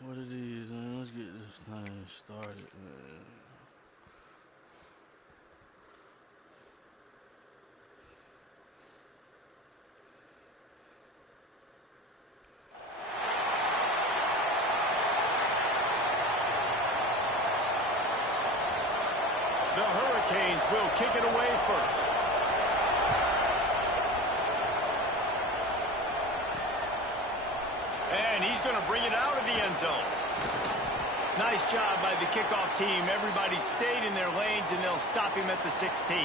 What are these, man? Let's get this thing started, man. The Hurricanes will kick it away first. And he's going to bring it out of the end zone. Nice job by the kickoff team. Everybody stayed in their lanes, and they'll stop him at the 16.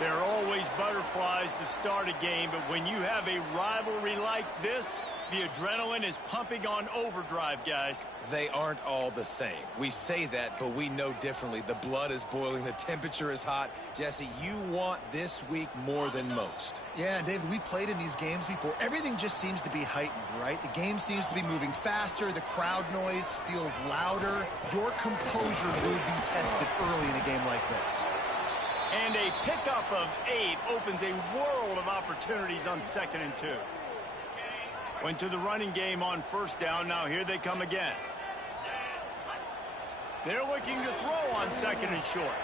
There are always butterflies to start a game, but when you have a rivalry like this, the adrenaline is pumping on overdrive, guys. They aren't all the same. We say that, but we know differently. The blood is boiling. The temperature is hot. Jesse, you want this week more than most. Yeah, David, we've played in these games before. Everything just seems to be heightened, right? The game seems to be moving faster. The crowd noise feels louder. Your composure will be tested early in a game like this. And a pickup of 8 opens a world of opportunities on 2nd and 2. Went to the running game on 1st down. Now here they come again. They're looking to throw on 2nd and short.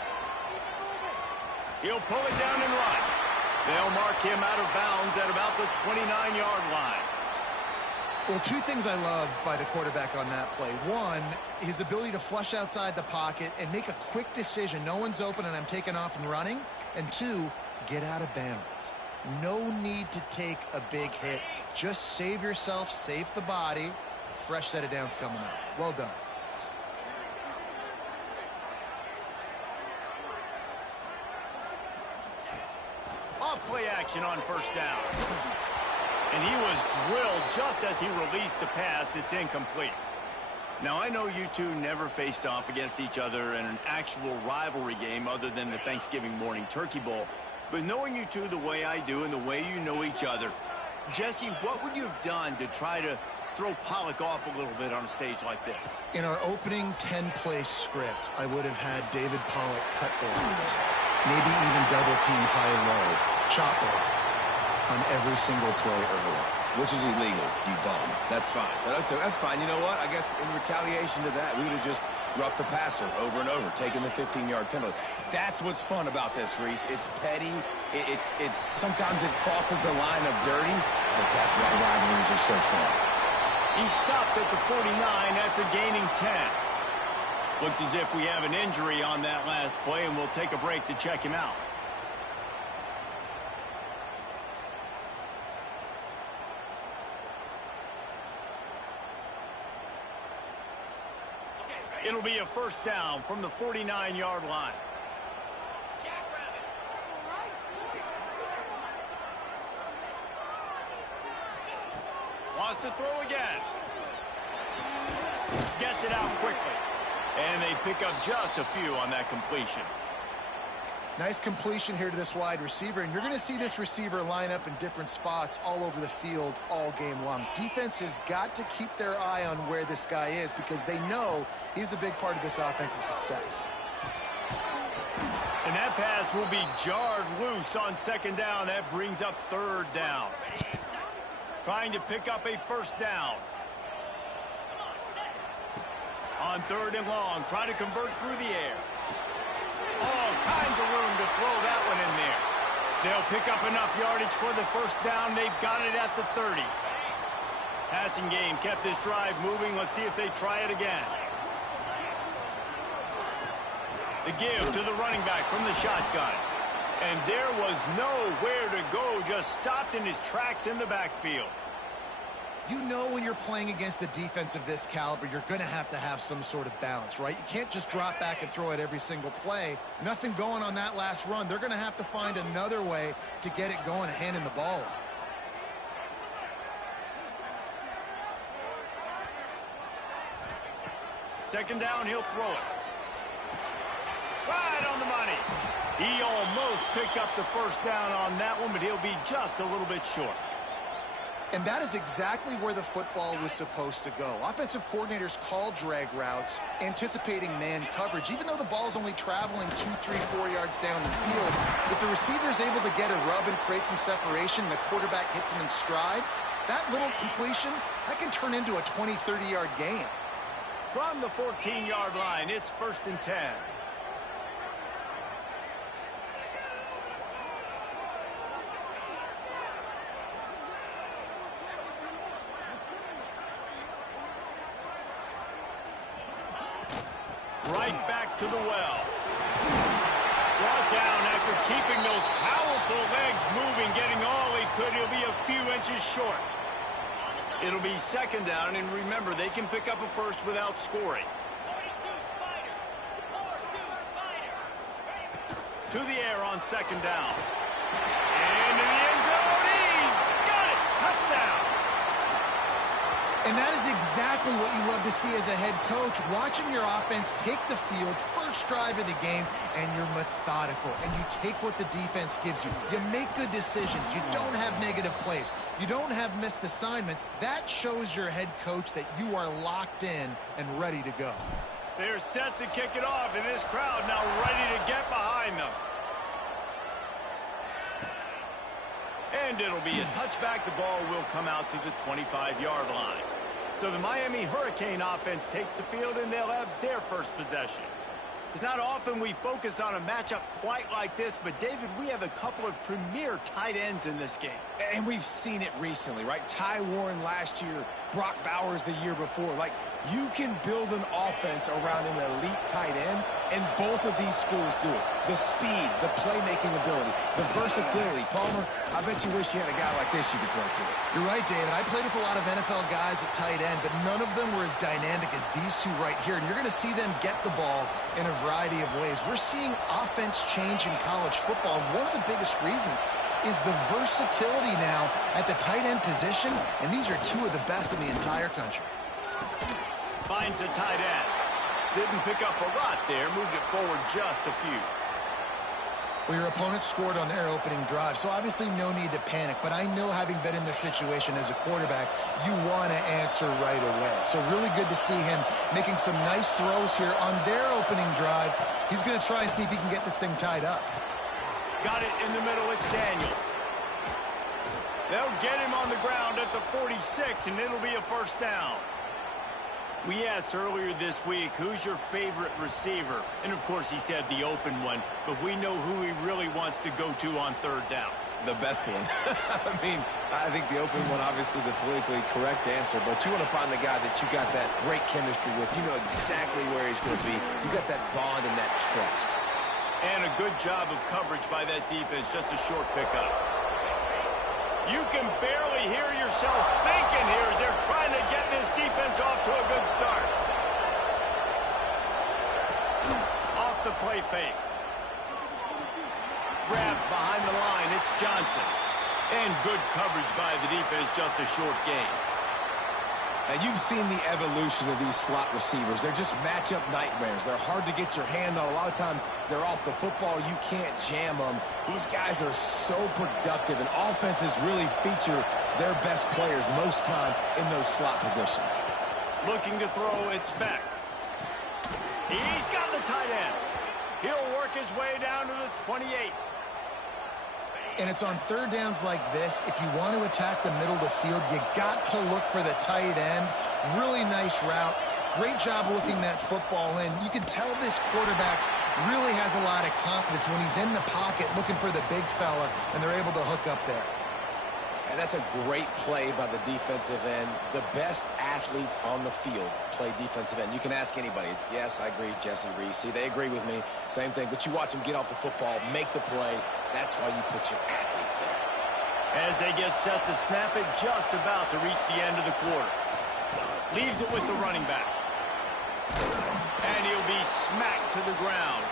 He'll pull it down and run. They'll mark him out of bounds at about the 29-yard line. Well, 2 things I love by the quarterback on that play. 1, his ability to flush outside the pocket and make a quick decision. No one's open and I'm taking off and running. And 2, get out of bounds. No need to take a big hit. Just save yourself, save the body. Fresh set of downs coming up. Well done. Off play action on 1st down. And he was drilled just as he released the pass. It's incomplete. Now, I know you two never faced off against each other in an actual rivalry game other than the Thanksgiving morning Turkey Bowl. But knowing you two the way I do and the way you know each other, Jesse, what would you have done to try to throw Pollock off a little bit on a stage like this? In our opening 10-play script, I would have had David Pollock cut blocked. Maybe even double team high-low, chop blocked on every single play early. Which is illegal, you bum. That's fine. That's fine. You know what? I guess in retaliation to that, we would have just roughed the passer over and over, taking the 15-yard penalty. That's what's fun about this, Reese. It's petty. It's sometimes it crosses the line of dirty, but that's why rivalries are so fun. He stopped at the 49 after gaining 10. Looks as if we have an injury on that last play, and we'll take a break to check him out. It'll be a 1st down from the 49-yard line. Wants to throw again. Gets it out quickly. And they pick up just a few on that completion. Nice completion here to this wide receiver, and you're going to see this receiver line up in different spots all over the field all game long. Defense has got to keep their eye on where this guy is because they know he's a big part of this offensive success. And that pass will be jarred loose on 2nd down. That brings up 3rd down. Trying to pick up a 1st down. On 3rd and long, trying to convert through the air. All kinds of room to throw that one in there. They'll pick up enough yardage for the 1st down. They've got it at the 30. Passing game kept this drive moving. Let's see if they try it again. The give to the running back from the shotgun. And there was nowhere to go, just stopped in his tracks in the backfield. You know when you're playing against a defense of this caliber, you're going to have some sort of balance, right? You can't just drop back and throw it every single play. Nothing going on that last run. They're going to have to find another way to get it going and handing the ball off. Second down, he'll throw it. Right on the money. He almost picked up the 1st down on that one, but he'll be just a little bit short. And that is exactly where the football was supposed to go. Offensive coordinators call drag routes, anticipating man coverage. Even though the ball's only traveling 2, 3, 4 yards down the field, if the receiver is able to get a rub and create some separation, and the quarterback hits him in stride, that little completion, that can turn into a 20, 30-yard gain. From the 14-yard line, it's 1st and 10. Right back to the well. Brought down after keeping those powerful legs moving, getting all he could. He'll be a few inches short. It'll be 2nd down, and remember, they can pick up a first without scoring. To the air on 2nd down. And in the end zone, he's got it! Touchdown! And that is exactly what you love to see as a head coach, watching your offense take the field, first drive of the game, and you're methodical, and you take what the defense gives you. You make good decisions. You don't have negative plays. You don't have missed assignments. That shows your head coach that you are locked in and ready to go. They're set to kick it off, and this crowd now ready to get behind them. And it'll be a touchback. The ball will come out to the 25-yard line. So the Miami Hurricane offense takes the field, and they'll have their first possession. It's not often we focus on a matchup quite like this, but, David, we have a couple of premier tight ends in this game. And we've seen it recently, right? Ty Warren last year, Brock Bowers the year before. Like, you can build an offense around an elite tight end, and both of these schools do it. The speed, the playmaking ability, the versatility. Palmer, I bet you wish you had a guy like this you could throw to. You're right, David. I played with a lot of NFL guys at tight end, but none of them were as dynamic as these two right here. And you're going to see them get the ball in a variety of ways. We're seeing offense change in college football. And one of the biggest reasons is the versatility now at the tight end position, and these are two of the best in the entire country. Finds the tight end. Didn't pick up a lot there. Moved it forward just a few. Well, your opponent scored on their opening drive, so obviously no need to panic. But I know, having been in this situation as a quarterback, you want to answer right away. So really good to see him making some nice throws here on their opening drive. He's going to try and see if he can get this thing tied up. Got it in the middle. It's Daniels. They'll get him on the ground at the 46, and it'll be a 1st down. We asked earlier this week, who's your favorite receiver? And, of course, he said the open one, but we know who he really wants to go to on 3rd down. The best one. I mean, I think the open one, obviously the politically correct answer, but you want to find the guy that you got that great chemistry with. You know exactly where he's going to be. You got that bond and that trust. And a good job of coverage by that defense, just a short pickup. You can barely hear yourself thinking here as they're trying to get this defense off to a good start. Off the play fake. Grabbed behind the line, it's Johnson. And good coverage by the defense, just a short gain. Now, you've seen the evolution of these slot receivers. They're just matchup nightmares. They're hard to get your hand on. A lot of times, they're off the football. You can't jam them. These guys are so productive, and offenses really feature their best players most time in those slot positions. Looking to throw, it's Beck. He's got the tight end. He'll work his way down to the 28. And it's on 3rd downs like this. If you want to attack the middle of the field, you got to look for the tight end. Really nice route. Great job looking that football in. You can tell this quarterback really has a lot of confidence when he's in the pocket looking for the big fella, and they're able to hook up there. And that's a great play by the defensive end. The best athletes on the field play defensive end. You can ask anybody. Yes, I agree, Jesse Reese. See, they agree with me. Same thing. But you watch them get off the football, make the play. That's why you put your athletes there. As they get set to snap it, just about to reach the end of the quarter. Leaves it with the running back. And he'll be smacked to the ground.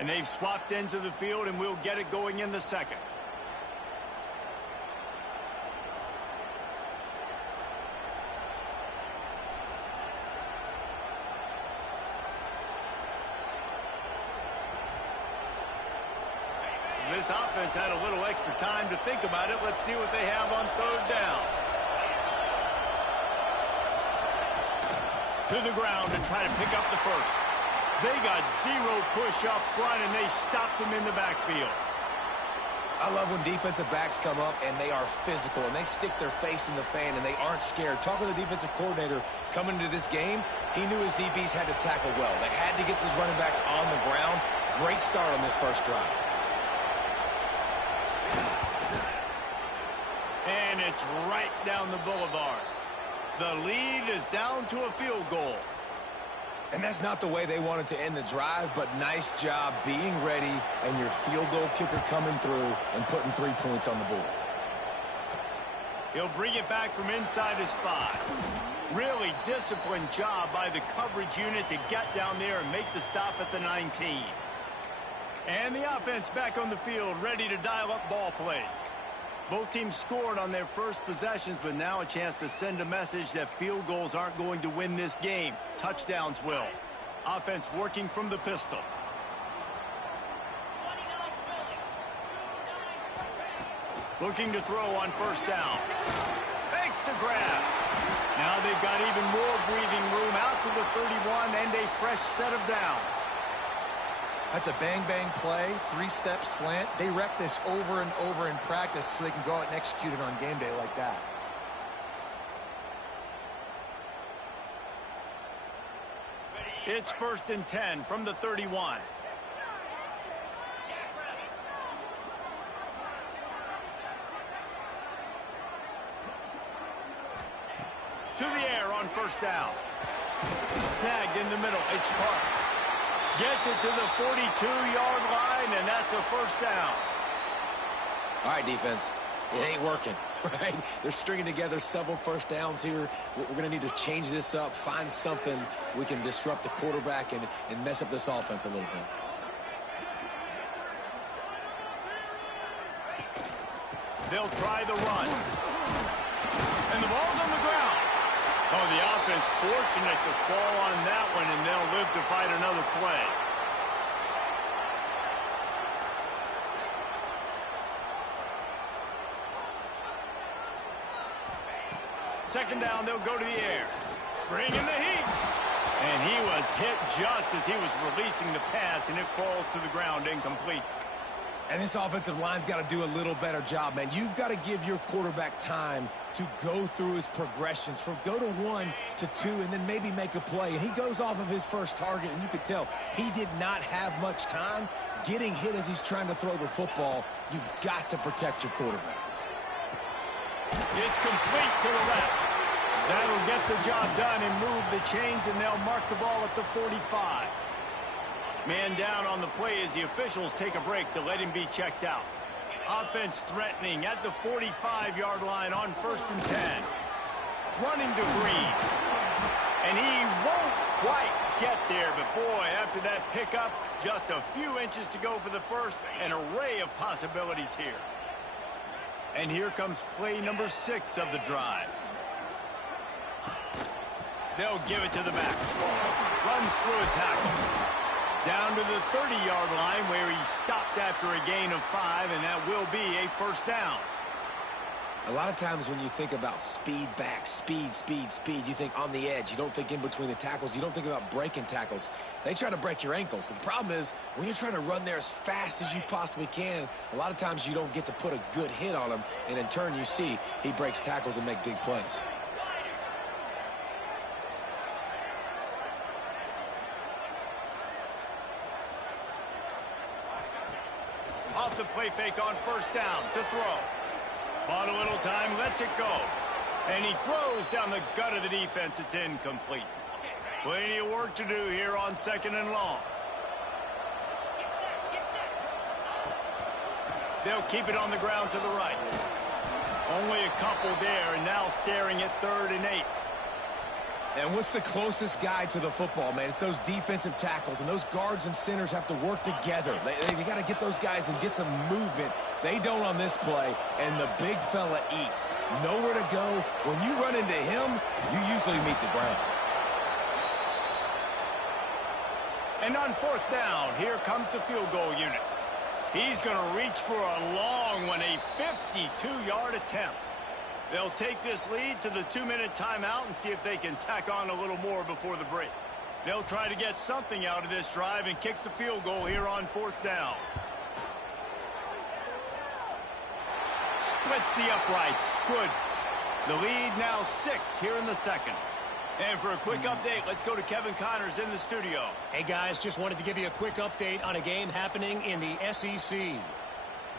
And they've swapped ends of the field, and we'll get it going in the 2nd. This offense had a little extra time to think about it. Let's see what they have on third down. To the ground to try to pick up the first. They got zero push up front, and they stopped them in the backfield. I love when defensive backs come up and they are physical and they stick their face in the fan and they aren't scared. Talking to the defensive coordinator coming into this game, he knew his DBs had to tackle well. They had to get these running backs on the ground. Great start on this first drive. And it's right down the boulevard. The lead is down to a field goal. And that's not the way they wanted to end the drive, but nice job being ready and your field goal kicker coming through and putting 3 points on the board. He'll bring it back from inside his 5. Really disciplined job by the coverage unit to get down there and make the stop at the 19. And the offense back on the field, ready to dial up ball plays. Both teams scored on their first possessions, but now a chance to send a message that field goals aren't going to win this game. Touchdowns will. Offense working from the pistol. Looking to throw on first down. Fakes to grab. Now they've got even more breathing room out to the 31 and a fresh set of downs. That's a bang-bang play, 3-step slant. They rep this over and over in practice so they can go out and execute it on game day like that. It's 1st and 10 from the 31. To the air on first down. Snagged in the middle. It's Parks. Gets it to the 42-yard line, and that's a first down. All right, defense. It ain't working, right? They're stringing together several first downs here. We're going to need to change this up, find something we can disrupt the quarterback and mess up this offense a little bit. They'll try the run. And the ball's on the ground. Oh, the offense fortunate to fall on that one, and they'll live to fight another play. Second down, they'll go to the air. Bringing the heat. And he was hit just as he was releasing the pass, and it falls to the ground incomplete. And this offensive line's got to do a little better job, man. You've got to give your quarterback time to go through his progressions from go to 1 to 2 and then maybe make a play. And he goes off of his first target, and you could tell he did not have much time getting hit as he's trying to throw the football. You've got to protect your quarterback. It's complete to the left. That'll get the job done and move the chains, and they'll mark the ball at the 45. Man down on the play as the officials take a break to let him be checked out. Offense threatening at the 45-yard line on 1st and 10. Running to Green. And he won't quite get there, but boy, after that pickup, just a few inches to go for the first. An array of possibilities here. And here comes play number 6 of the drive. They'll give it to the back. Runs through a tackle. Down to the 30-yard line where he stopped after a gain of 5, and that will be a first down. A lot of times when you think about speed back, speed, you think on the edge. You don't think in between the tackles. You don't think about breaking tackles. They try to break your ankles. So the problem is when you're trying to run there as fast as you possibly can, a lot of times you don't get to put a good hit on him, and in turn you see he breaks tackles and make big plays. Off the play fake on first down to throw. Bought a little time, lets it go. And he throws down the gut of the defense. It's incomplete. Plenty of work to do here on 2nd and long. They'll keep it on the ground to the right. Only a couple there, and now staring at 3rd and 8. And what's the closest guy to the football, man? It's those defensive tackles, and those guards and centers have to work together. They got to get those guys and get some movement. They don't on this play, and the big fella eats. Nowhere to go. When you run into him, you usually meet the ground. And on 4th down, here comes the field goal unit. He's going to reach for a long one, a 52-yard attempt. They'll take this lead to the 2-minute timeout and see if they can tack on a little more before the break. They'll try to get something out of this drive and kick the field goal here on 4th down. Splits the uprights. Good. The lead now 6 here in the second. And for a quick update, let's go to Kevin Connors in the studio. Hey, guys, just wanted to give you a quick update on a game happening in the SEC.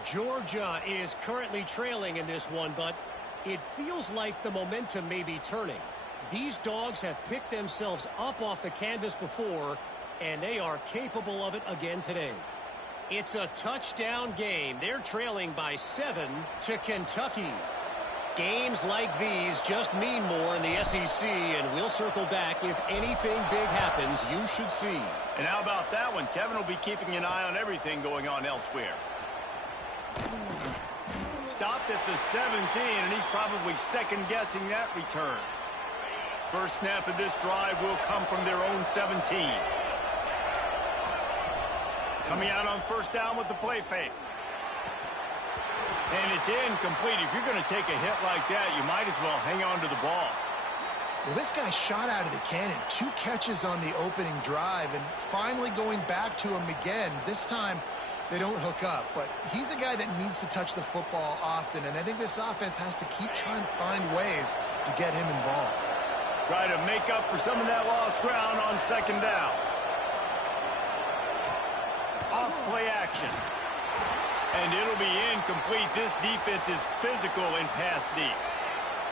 Georgia is currently trailing in this one, but it feels like the momentum may be turning. These dogs have picked themselves up off the canvas before, and they are capable of it again today. It's a touchdown game. They're trailing by 7 to Kentucky. Games like these just mean more in the SEC, and we'll circle back if anything big happens you should see. And how about that one? Kevin will be keeping an eye on everything going on elsewhere. Stopped at the 17, and he's probably second-guessing that return. First snap of this drive will come from their own 17. Coming out on 1st down with the play fake. And it's incomplete. If you're going to take a hit like that, you might as well hang on to the ball. Well, this guy shot out of the cannon. 2 catches on the opening drive, and finally going back to him again. This time, they don't hook up, but he's a guy that needs to touch the football often, and I think this offense has to keep trying to find ways to get him involved. Try to make up for some of that lost ground on 2nd down. Off play action. And it'll be incomplete. This defense is physical in pass deep.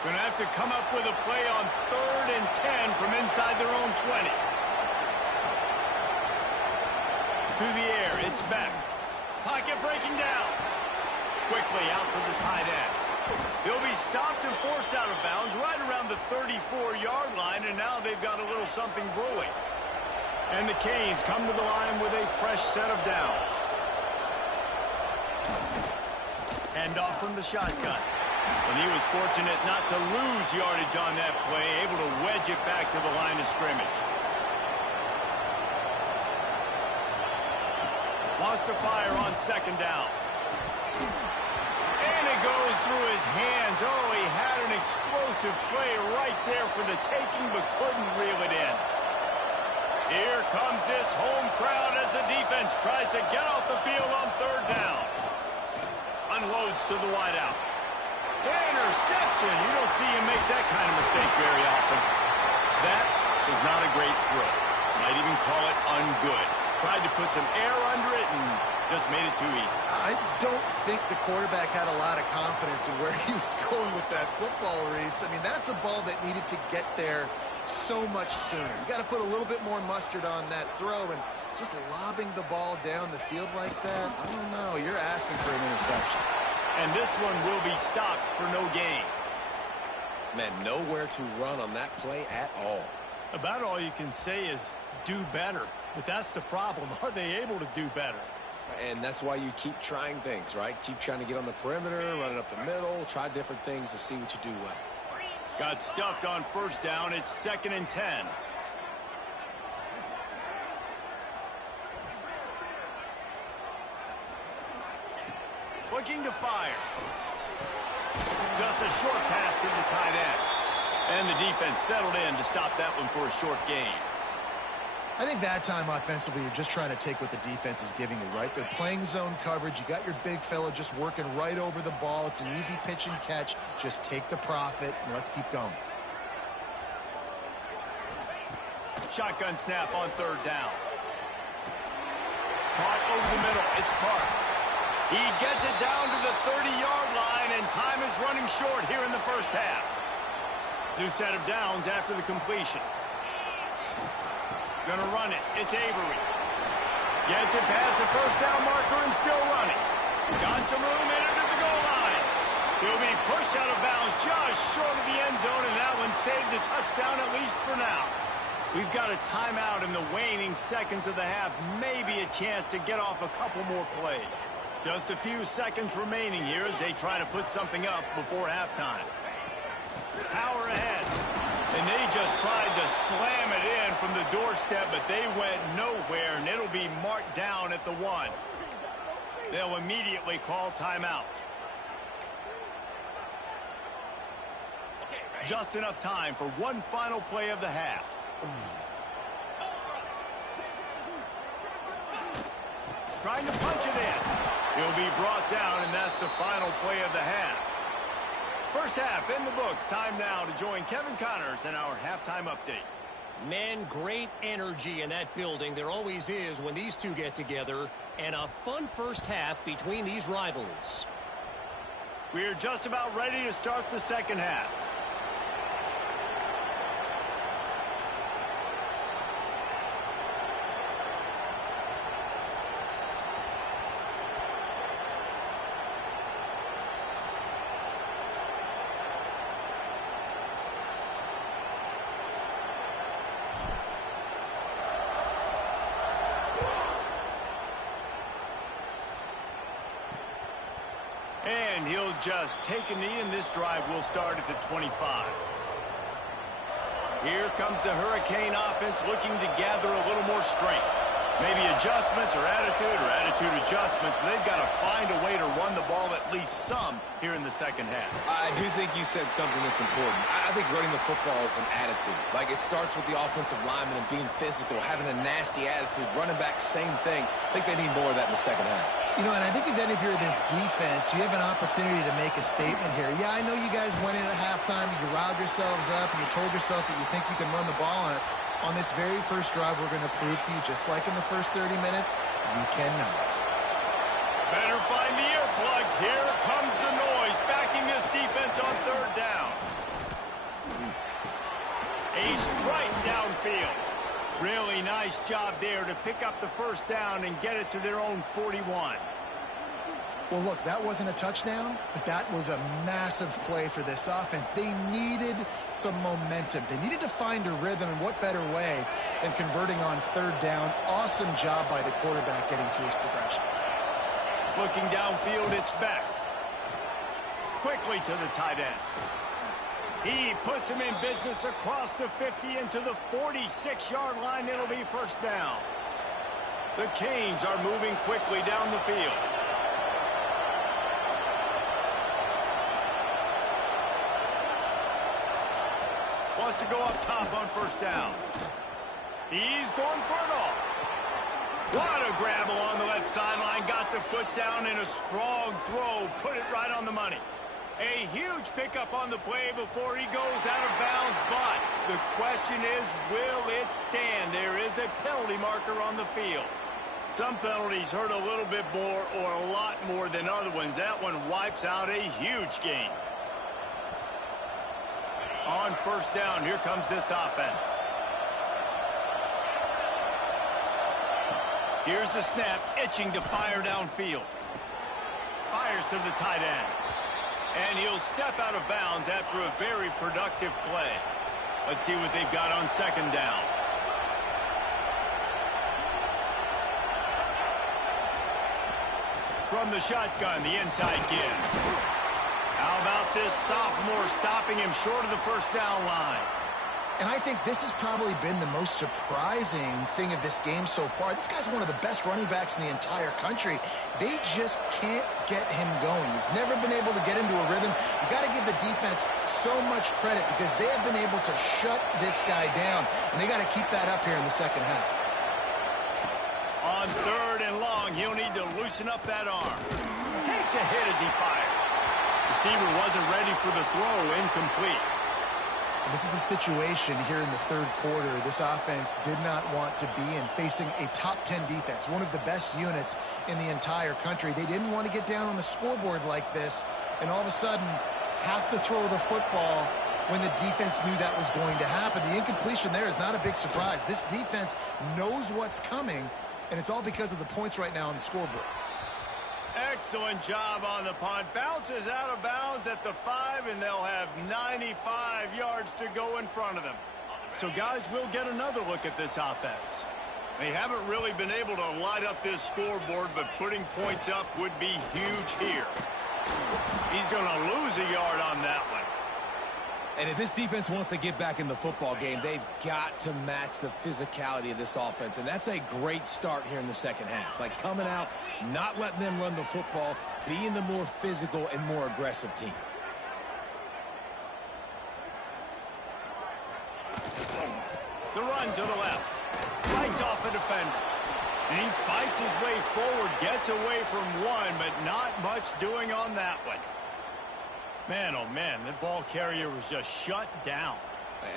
Going to have to come up with a play on 3rd and 10 from inside their own 20. To the air, it's back. Pocket breaking down. Quickly out to the tight end. He'll be stopped and forced out of bounds right around the 34-yard line, and now they've got a little something brewing. And the Canes come to the line with a fresh set of downs. Handoff from the shotgun. And he was fortunate not to lose yardage on that play, able to wedge it back to the line of scrimmage. Lost to fire on 2nd down. And it goes through his hands. Oh, he had an explosive play right there for the taking, but couldn't reel it in. Here comes this home crowd as the defense tries to get off the field on 3rd down. Unloads to the wideout. Interception. You don't see him make that kind of mistake very often. That is not a great throw. Might even call it ungood. Tried to put some air under it and just made it too easy. I don't think the quarterback had a lot of confidence in where he was going with that football, Reese. I mean, that's a ball that needed to get there so much sooner. You got to put a little bit more mustard on that throw, and just lobbing the ball down the field like that, I don't know. You're asking for an interception. And this one will be stopped for no gain. Man, nowhere to run on that play at all. About all you can say is do better. But that's the problem. Are they able to do better? And that's why you keep trying things, right? Keep trying to get on the perimeter, run it up the middle, try different things to see what you do well. Got stuffed on 1st down. It's 2nd and 10. Looking to fire. Just a short pass to the tight end. And the defense settled in to stop that one for a short gain. I think that time offensively, you're just trying to take what the defense is giving you, right? They're playing zone coverage. You got your big fella just working right over the ball. It's an easy pitch and catch. Just take the profit, and let's keep going. Shotgun snap on 3rd down. Caught over the middle. It's Parks. He gets it down to the 30-yard line, and time is running short here in the 1st half. New set of downs after the completion. Gonna run it. It's Avery. Gets it past the 1st down marker and still running. Got some room in it at the goal line. He'll be pushed out of bounds just short of the end zone, and that one saved a touchdown at least for now. We've got a timeout in the waning seconds of the half. Maybe a chance to get off a couple more plays. Just a few seconds remaining here as they try to put something up before halftime. Power ahead. And they just tried to slam it in from the doorstep, but they went nowhere, and it'll be marked down at the 1. They'll immediately call timeout. Just enough time for one final play of the half. Trying to punch it in. He'll be brought down, and that's the final play of the half. First half in the books. Time now to join Kevin Connors in our halftime update. Man, great energy in that building. There always is when these two get together. And a fun first half between these rivals. We're just about ready to start the second half. And he'll just take a knee, and this drive will start at the 25. Here comes the Hurricane offense looking to gather a little more strength. Maybe adjustments or attitude adjustments, but they've got to find a way to run the ball at least some here in the second half. I do think you said something that's important. I think running the football is an attitude. Like, it starts with the offensive lineman and being physical, having a nasty attitude. Running back, same thing. I think they need more of that in the second half. You know, and I think then if you're this defense, you have an opportunity to make a statement here. Yeah, I know you guys went in at halftime, you riled yourselves up, and you told yourself that you think you can run the ball on us. On this very first drive, we're going to prove to you, just like in the first 30 minutes, you cannot. Better find the earplugs. Here comes the noise, backing this defense on third down. A strike downfield. Really nice job there to pick up the first down and get it to their own 41. Well, look, that wasn't a touchdown, but that was a massive play for this offense. They needed some momentum. They needed to find a rhythm, and what better way than converting on third down. Awesome job by the quarterback getting through his progression. Looking downfield, it's back. Quickly to the tight end. He puts him in business across the 50 into the 46-yard line. It'll be first down. The Canes are moving quickly down the field. Wants to go up top on first down. He's going for it all. What a grab along the left sideline. Got the foot down in a strong throw. Put it right on the money. A huge pickup on the play before he goes out of bounds, but the question is, will it stand? There is a penalty marker on the field. Some penalties hurt a little bit more or a lot more than other ones. That one wipes out a huge game. On first down, here comes this offense. Here's the snap, itching to fire downfield. Fires to the tight end. And he'll step out of bounds after a very productive play. Let's see what they've got on second down. From the shotgun, the inside give. How about this sophomore stopping him short of the first down line? And I think this has probably been the most surprising thing of this game so far. This guy's one of the best running backs in the entire country. They just can't get him going. He's never been able to get into a rhythm. You got to give the defense so much credit because they have been able to shut this guy down, and they got to keep that up here in the second half. On third and long, he'll need to loosen up that arm. Takes a hit as he fires. Receiver wasn't ready for the throw, incomplete. This is a situation here in the third quarter this offense did not want to be in, facing a top 10 defense, one of the best units in the entire country. They didn't want to get down on the scoreboard like this and all of a sudden have to throw the football when the defense knew that was going to happen. The incompletion there is not a big surprise. This defense knows what's coming, and it's all because of the points right now on the scoreboard. Excellent job on the punt. Bounces out of bounds at the 5, and they'll have 95 yards to go in front of them. So, guys, we'll get another look at this offense. They haven't really been able to light up this scoreboard, but putting points up would be huge here. He's going to lose a yard on that one. And if this defense wants to get back in the football game, they've got to match the physicality of this offense. And that's a great start here in the second half. Like coming out, not letting them run the football, being the more physical and more aggressive team. The run to the left. Fights off a defender. And he fights his way forward, gets away from one, but not much doing on that one. Man, oh man, the ball carrier was just shut down.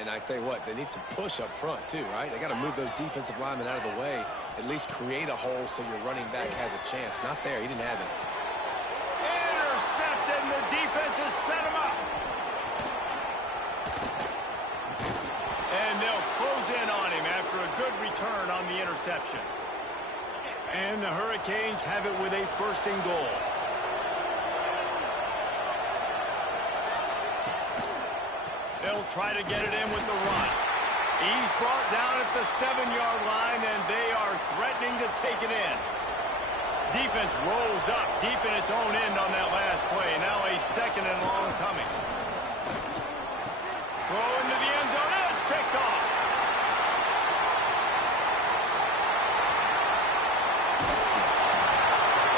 And I tell you what, they need some push up front too, right? They got to move those defensive linemen out of the way, at least create a hole so your running back has a chance. Not there, he didn't have it. Intercepted, and the defense has set him up. And they'll close in on him after a good return on the interception. And the Hurricanes have it with a 1st and goal. They'll try to get it in with the run. He's brought down at the 7-yard line, and they are threatening to take it in. Defense rolls up deep in its own end on that last play. Now a 2nd and long coming. Throw into the end zone, and it's picked off.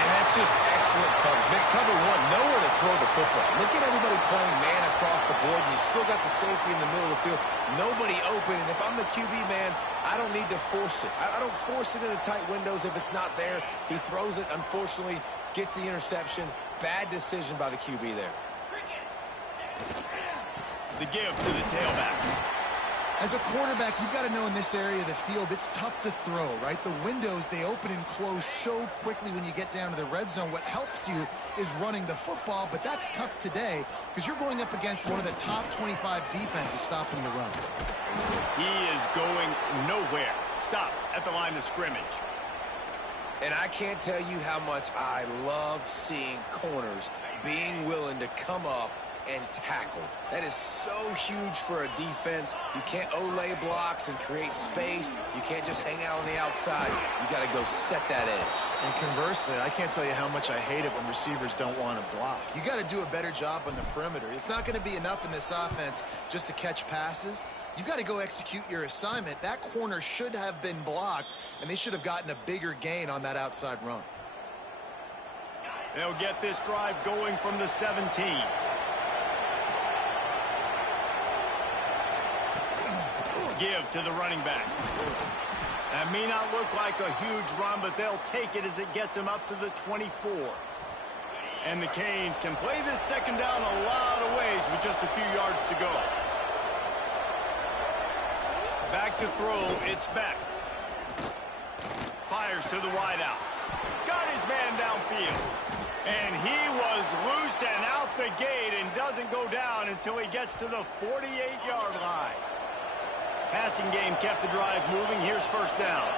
And that's just excellent coverage. Man, cover one, nowhere to throw the football. Look at everybody playing man across the board, and you still got the safety in the middle of the field. Nobody open, and if I'm the QB, man, I don't need to force it. I don't force it into tight windows if it's not there. He throws it, unfortunately, gets the interception. Bad decision by the QB there. The give to the tailback. As a quarterback, you've got to know in this area of the field, it's tough to throw, right? The windows, they open and close so quickly when you get down to the red zone. What helps you is running the football, but that's tough today because you're going up against one of the top 25 defenses stopping the run. He is going nowhere. Stop at the line of scrimmage. And I can't tell you how much I love seeing corners being willing to come up and tackle. That is so huge for a defense. You can't Olay blocks and create space. You can't just hang out on the outside. You got to go set that edge. And conversely, I can't tell you how much I hate it when receivers don't want to block. You got to do a better job on the perimeter. It's not going to be enough in this offense just to catch passes. You've got to go execute your assignment. That corner should have been blocked, and they should have gotten a bigger gain on that outside run. They'll get this drive going from the 17. Give to the running back. That may not look like a huge run, but they'll take it as it gets them up to the 24. And the Canes can play this 2nd down a lot of ways with just a few yards to go. Back to throw, it's Beck. Fires to the wideout. Got his man downfield. And he was loose and out the gate and doesn't go down until he gets to the 48-yard line. Passing game kept the drive moving. Here's 1st down.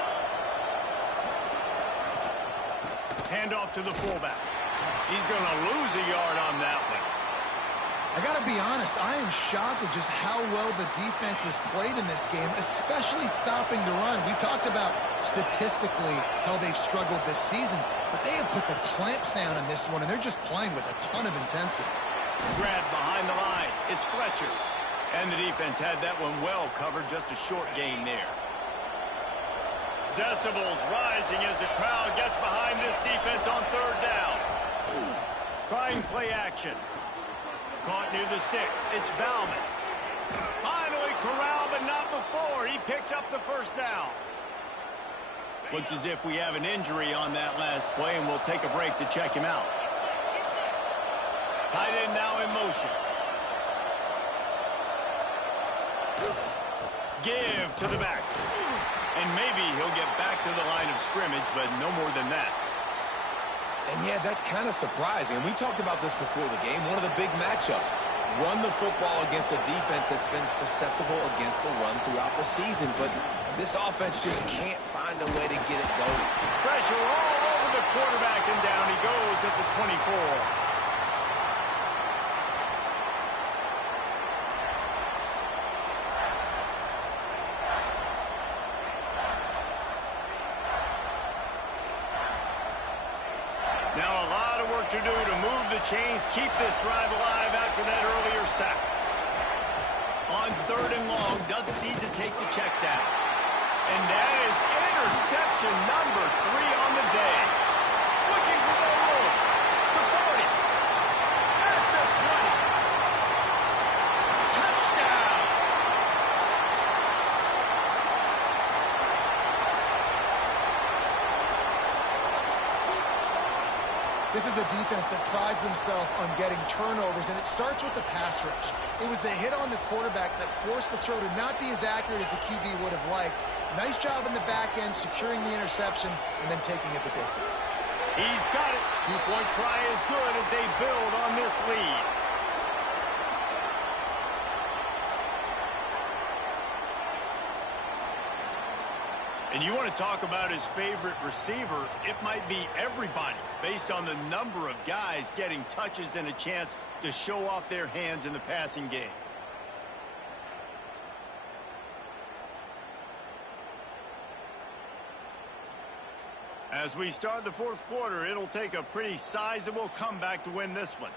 Handoff to the fullback. He's going to lose a yard on that one. I got to be honest, I am shocked at just how well the defense has played in this game, especially stopping the run. We talked about statistically how they've struggled this season, but they have put the clamps down in this one, and they're just playing with a ton of intensity. Grab behind the line. It's Fletcher. And the defense had that one well covered, just a short gain there. Decibels rising as the crowd gets behind this defense on 3rd down. Trying play action. Caught near the sticks. It's Bauman. Finally corralled, but not before. He picks up the 1st down. Looks as if we have an injury on that last play, and we'll take a break to check him out. Tight end now in motion. Give to the back. And maybe he'll get back to the line of scrimmage, but no more than that. And yeah, that's kind of surprising. And we talked about this before the game. One of the big matchups. Run the football against a defense that's been susceptible against the run throughout the season. But this offense just can't find a way to get it going. Pressure all over the quarterback, and down he goes at the 24. Now a lot of work to do to move the chains, keep this drive alive after that earlier sack. On 3rd and long, doesn't need to take the check down. And that is interception number 3 on the day. Looking for more room. The 40. At the 20. Touchdown. This is a defense that prides themselves on getting turnovers, and it starts with the pass rush. It was the hit on the quarterback that forced the throw to not be as accurate as the QB would have liked. Nice job in the back end, securing the interception, and then taking it the distance. He's got it. 2-point try is good as they build on this lead. And you want to talk about his favorite receiver, it might be everybody, based on the number of guys getting touches and a chance to show off their hands in the passing game. As we start the 4th quarter, it'll take a pretty sizable comeback to win this one.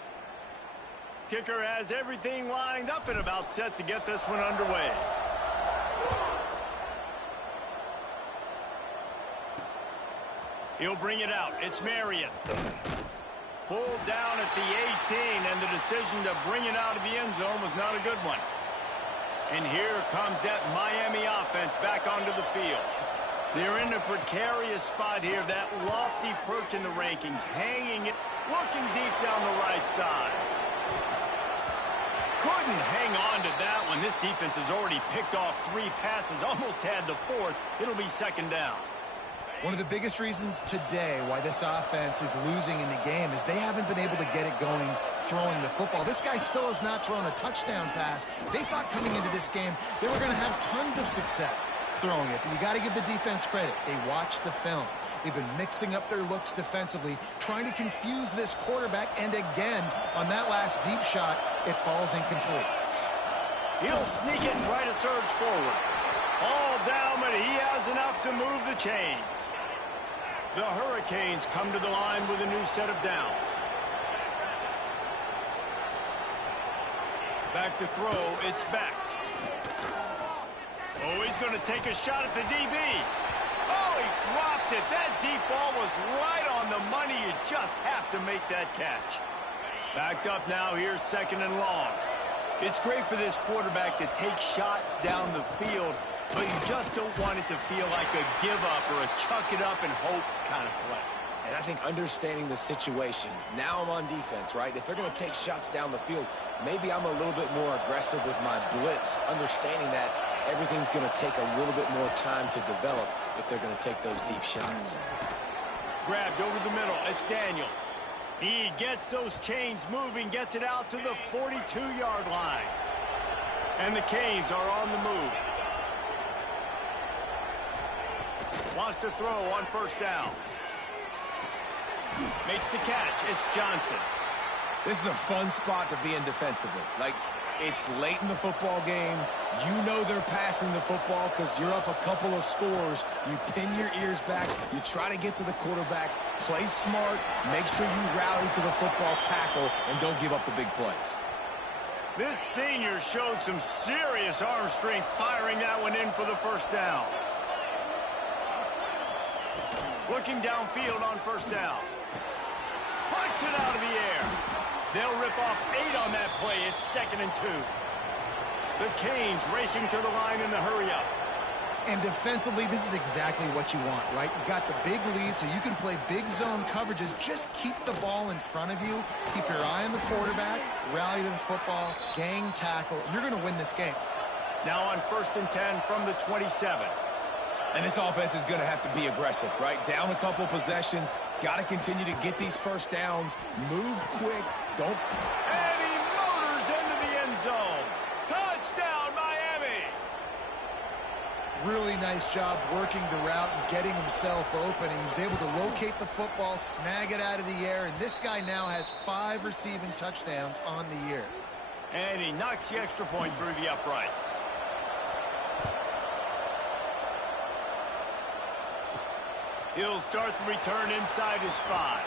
Kicker has everything lined up and about set to get this one underway. He'll bring it out. It's Marion. Pulled down at the 18, and the decision to bring it out of the end zone was not a good one. And here comes that Miami offense back onto the field. They're in a precarious spot here, that lofty perch in the rankings, hanging it, looking deep down the right side. Couldn't hang on to that one. This defense has already picked off 3 passes, almost had the 4th. It'll be 2nd down. One of the biggest reasons today why this offense is losing in the game is they haven't been able to get it going throwing the football. This guy still has not thrown a touchdown pass. They thought coming into this game they were going to have tons of success throwing it. But you got to give the defense credit. They watched the film. They've been mixing up their looks defensively, trying to confuse this quarterback. And again, on that last deep shot, it falls incomplete. He'll sneak it and try to surge forward. All down, but he has enough to move the chains. The Hurricanes come to the line with a new set of downs. Back to throw, it's back. Oh, he's going to take a shot at the DB. Oh, he dropped it. That deep ball was right on the money. You just have to make that catch. Backed up now, here's 2nd and long. It's great for this quarterback to take shots down the field, but you just don't want it to feel like a give-up or a chuck it up and hope kind of play. And I think understanding the situation, now I'm on defense, right? If they're going to take shots down the field, maybe I'm a little bit more aggressive with my blitz, understanding that everything's going to take a little bit more time to develop if they're going to take those deep shots. Grabbed over the middle. It's Daniels. He gets those chains moving, gets it out to the 42-yard line. And the Canes are on the move. Wants to throw on 1st down. Makes the catch. It's Johnson. This is a fun spot to be in defensively. Like, it's late in the football game. You know they're passing the football because you're up a couple of scores. You pin your ears back. You try to get to the quarterback. Play smart. Make sure you rally to the football tackle and don't give up the big plays. This senior showed some serious arm strength firing that one in for the 1st down. Looking downfield on 1st down. Punts it out of the air. They'll rip off 8 on that play. It's 2nd and 2. The Canes racing to the line in the hurry-up. And defensively, this is exactly what you want, right? You got the big lead, so you can play big zone coverages. Just keep the ball in front of you. Keep your eye on the quarterback. Rally to the football. Gang tackle. And you're going to win this game. Now on 1st and 10 from the 27. And this offense is going to have to be aggressive, right? Down a couple possessions. Got to continue to get these 1st downs. Move quick. Don't. And he motors into the end zone. Touchdown, Miami. Really nice job working the route and getting himself open. He was able to locate the football, snag it out of the air, and this guy now has 5 receiving touchdowns on the year. And he knocks the extra point through the uprights. He'll start the return inside his 5.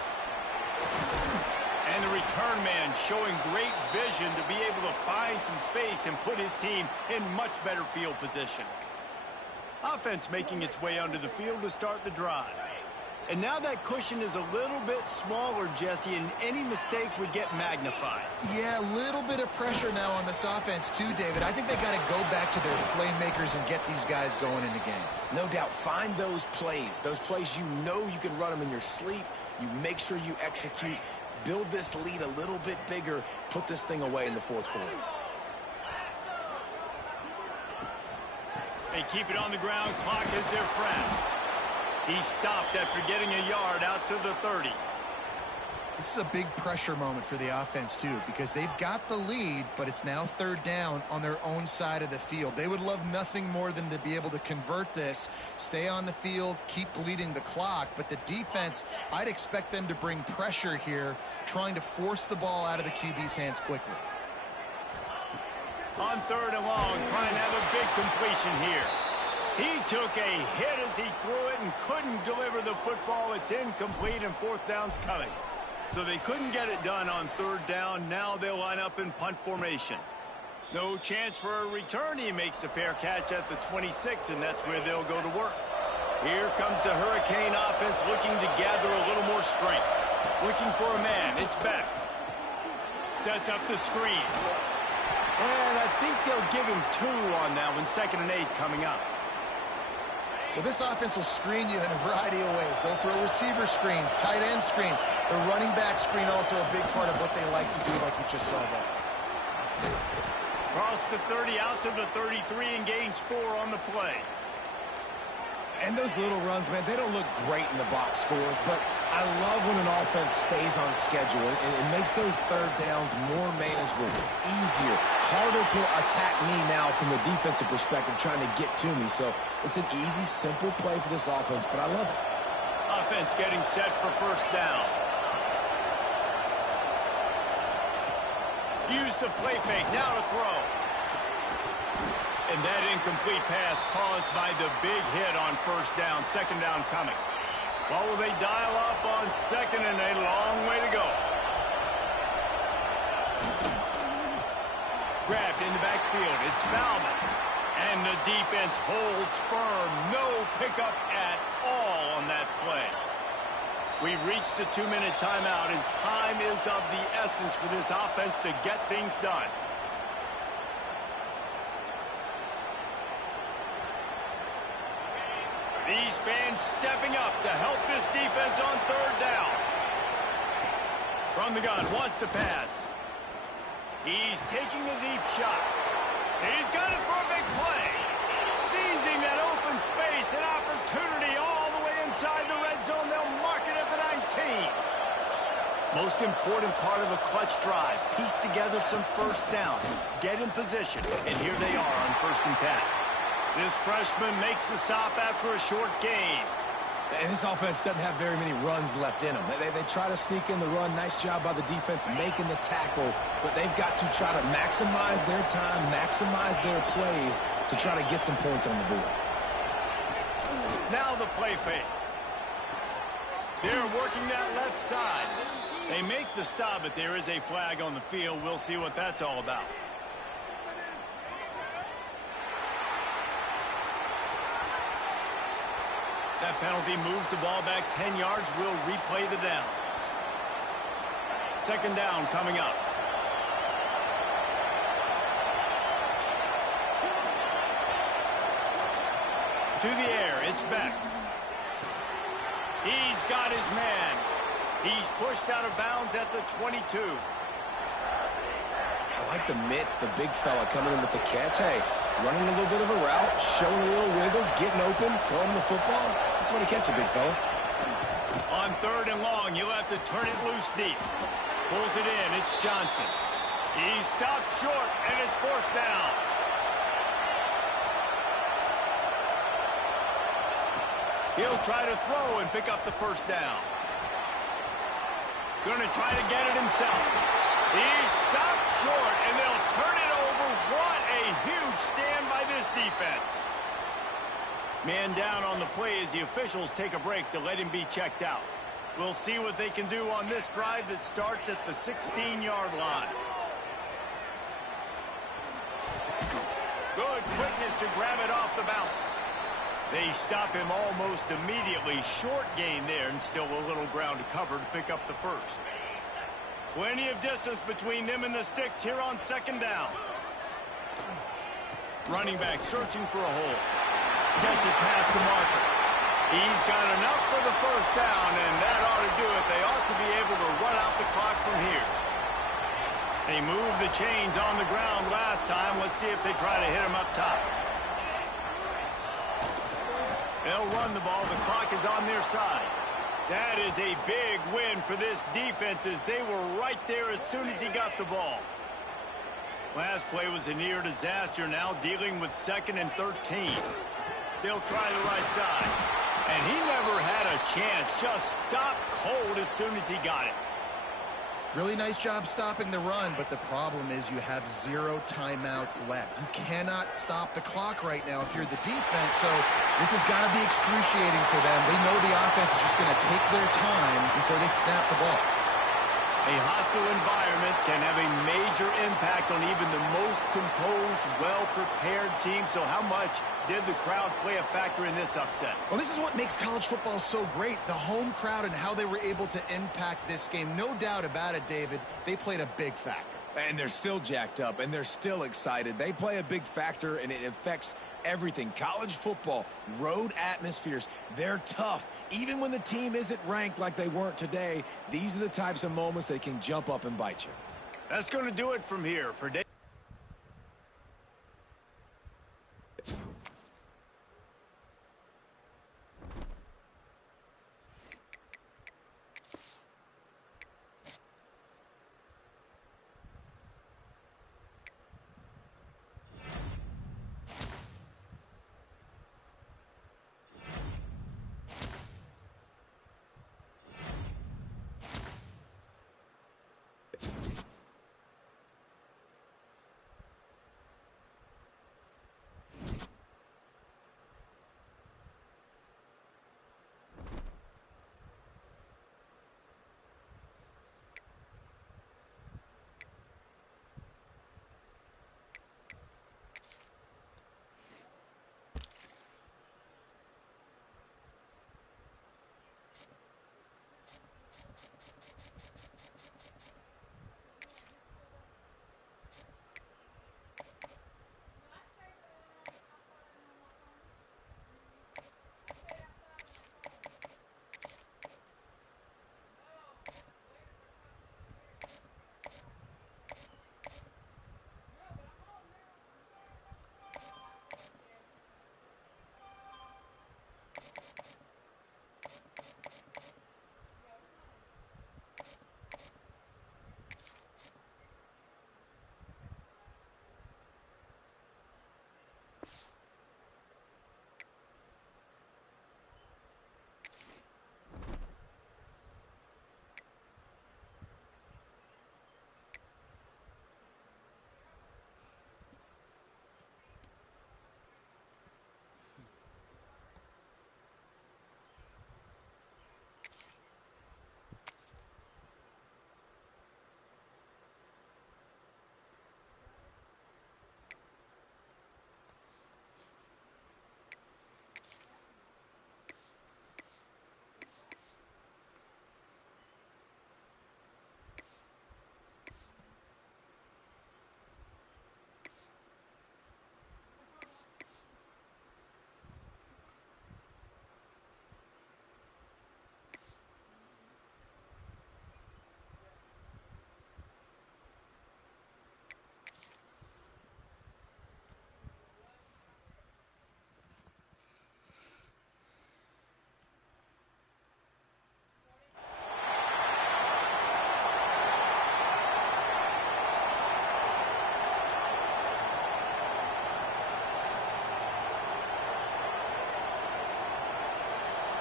And the return man showing great vision to be able to find some space and put his team in much better field position. Offense making its way onto the field to start the drive. And now that cushion is a little bit smaller, Jesse, and any mistake would get magnified. Yeah, a little bit of pressure now on this offense too, David. I think they got to go back to their playmakers and get these guys going in the game. No doubt, find those plays you know you can run them in your sleep. You make sure you execute. Build this lead a little bit bigger. Put this thing away in the fourth quarter. They keep it on the ground. Clock is their friend. He stopped after getting a yard out to the 30. This is a big pressure moment for the offense, too, because they've got the lead, but it's now third down on their own side of the field. They would love nothing more than to be able to convert this, stay on the field, keep bleeding the clock. But the defense, I'd expect them to bring pressure here, trying to force the ball out of the QB's hands quickly. On third and long, trying another big completion here. He took a hit as he threw it and couldn't deliver the football. It's incomplete and fourth down's coming. So they couldn't get it done on third down. Now they'll line up in punt formation. No chance for a return. He makes the fair catch at the 26, and that's where they'll go to work. Here comes the Hurricane offense looking to gather a little more strength. Looking for a man. It's Beck. Sets up the screen. And I think they'll give him 2 on that one. 2nd and 8 coming up. Well, this offense will screen you in a variety of ways. They'll throw receiver screens, tight end screens. The running back screen also a big part of what they like to do, like you just saw there. Cross the 30 out to the 33 and gains 4 on the play. And those little runs, man, they don't look great in the box score, but I love when an offense stays on schedule. It makes those third downs more manageable, easier, harder to attack me now from the defensive perspective trying to get to me. So it's an easy, simple play for this offense, but I love it. Offense getting set for first down. Use the play fake, now to throw. And that incomplete pass caused by the big hit on first down. 2nd down coming. Well, will they dial up on 2nd and a long way to go? Grabbed in the backfield. It's Bauman. And the defense holds firm. No pickup at all on that play. We've reached the 2-minute timeout, and time is of the essence for this offense to get things done. These fans stepping up to help this defense on third down. From the gun, wants to pass. He's taking a deep shot. He's got it for a big play. Seizing that open space, an opportunity all the way inside the red zone. They'll mark it at the 19. Most important part of a clutch drive. Piece together some first down. Get in position. And here they are on 1st and 10. This freshman makes the stop after a short gain. And this offense doesn't have very many runs left in them. They try to sneak in the run. Nice job by the defense making the tackle. But they've got to try to maximize their time, maximize their plays to try to get some points on the board. Now the play fake. They're working that left side. They make the stop, but there is a flag on the field. We'll see what that's all about. That penalty moves the ball back 10 yards. We'll replay the down. 2nd down coming up. To the air, it's Beck. He's got his man. He's pushed out of bounds at the 22. I like the mitts, the big fella coming in with the catch. Hey, running a little bit of a route, showing a little wiggle, getting open, throwing the football. That's what a catch, a big fella. On third and long, you'll have to turn it loose deep. Pulls it in, it's Johnson. He stopped short, and it's 4th down. He'll try to throw and pick up the first down. Going to try to get it himself. He stopped short, and they'll turn it over. What a huge stand by this defense. Man down on the play as the officials take a break to let him be checked out. We'll see what they can do on this drive that starts at the 16-yard line. Good quickness to grab it off the bounce. They stop him almost immediately. Short gain there, and still a little ground to cover to pick up the first. Plenty of distance between them and the sticks here on second down. Running back searching for a hole. Gets it past the marker. He's got enough for the first down, and that ought to do it. They ought to be able to run out the clock from here. They moved the chains on the ground last time. Let's see if they try to hit him up top. They'll run the ball. The clock is on their side. That is a big win for this defense, as they were right there as soon as he got the ball. Last play was a near disaster, now dealing with 2nd and 13. They'll try the right side. And he never had a chance. Just stopped cold as soon as he got it. Really nice job stopping the run, but the problem is you have 0 timeouts left. You cannot stop the clock right now if you're the defense, so this has got to be excruciating for them. They know the offense is just going to take their time before they snap the ball. A hostile environment can have a major impact on even the most composed, well-prepared team. So how much did the crowd play a factor in this upset? Well, this is what makes college football so great, the home crowd and how they were able to impact this game. No doubt about it, David. They played a big factor. And they're still jacked up, and they're still excited. They play a big factor, and it affects everything. College football, road atmospheres, they're tough. Even when the team isn't ranked like they weren't today, these are the types of moments that can jump up and bite you. That's going to do it from here for Dave.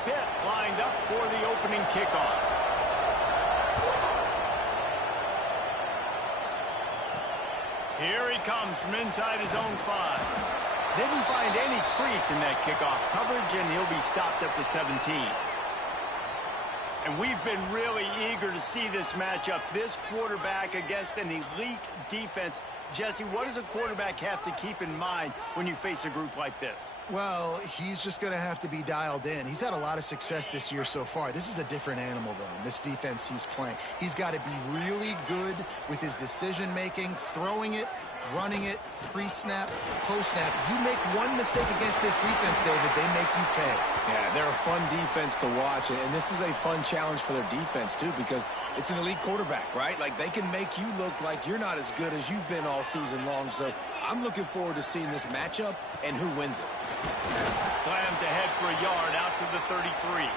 Pitt lined up for the opening kickoff. Here he comes from inside his own 5. Didn't find any crease in that kickoff coverage, and he'll be stopped at the 17. And we've been really eager to see this matchup, this quarterback against an elite defense. Jesse, what does a quarterback have to keep in mind when you face a group like this? Well, he's just going to have to be dialed in. He's had a lot of success this year so far. This is a different animal, though, in this defense he's playing. He's got to be really good with his decision-making, throwing it, running it, pre-snap, post-snap. You make one mistake against this defense, David, they make you pay. Yeah, they're a fun defense to watch, and this is a fun challenge for their defense, too, because it's an elite quarterback, right? Like, they can make you look like you're not as good as you've been all season long, so I'm looking forward to seeing this matchup and who wins it. Slams ahead for a yard out to the 33.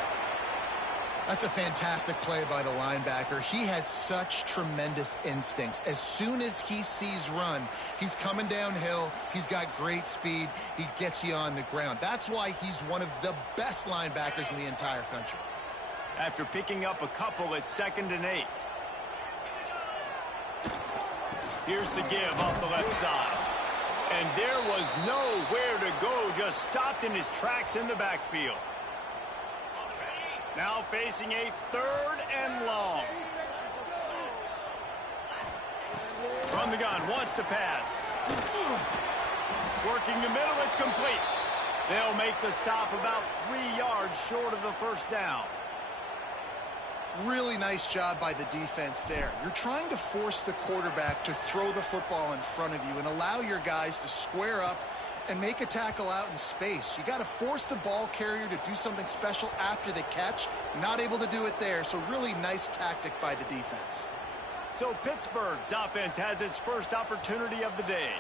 That's a fantastic play by the linebacker. He has such tremendous instincts. As soon as he sees run, he's coming downhill. He's got great speed. He gets you on the ground. That's why he's one of the best linebackers in the entire country. After picking up a couple at 2nd and 8. Here's the give off the left side. And there was nowhere to go, just stopped in his tracks in the backfield. Now facing a 3rd and long. From the gun, wants to pass. Working the middle, it's complete. They'll make the stop about 3 yards short of the first down. Really nice job by the defense there. You're trying to force the quarterback to throw the football in front of you and allow your guys to square up and make a tackle out in space. You got to force the ball carrier to do something special after the catch. Not able to do it there, so really nice tactic by the defense. So Pittsburgh's offense has its first opportunity of the day.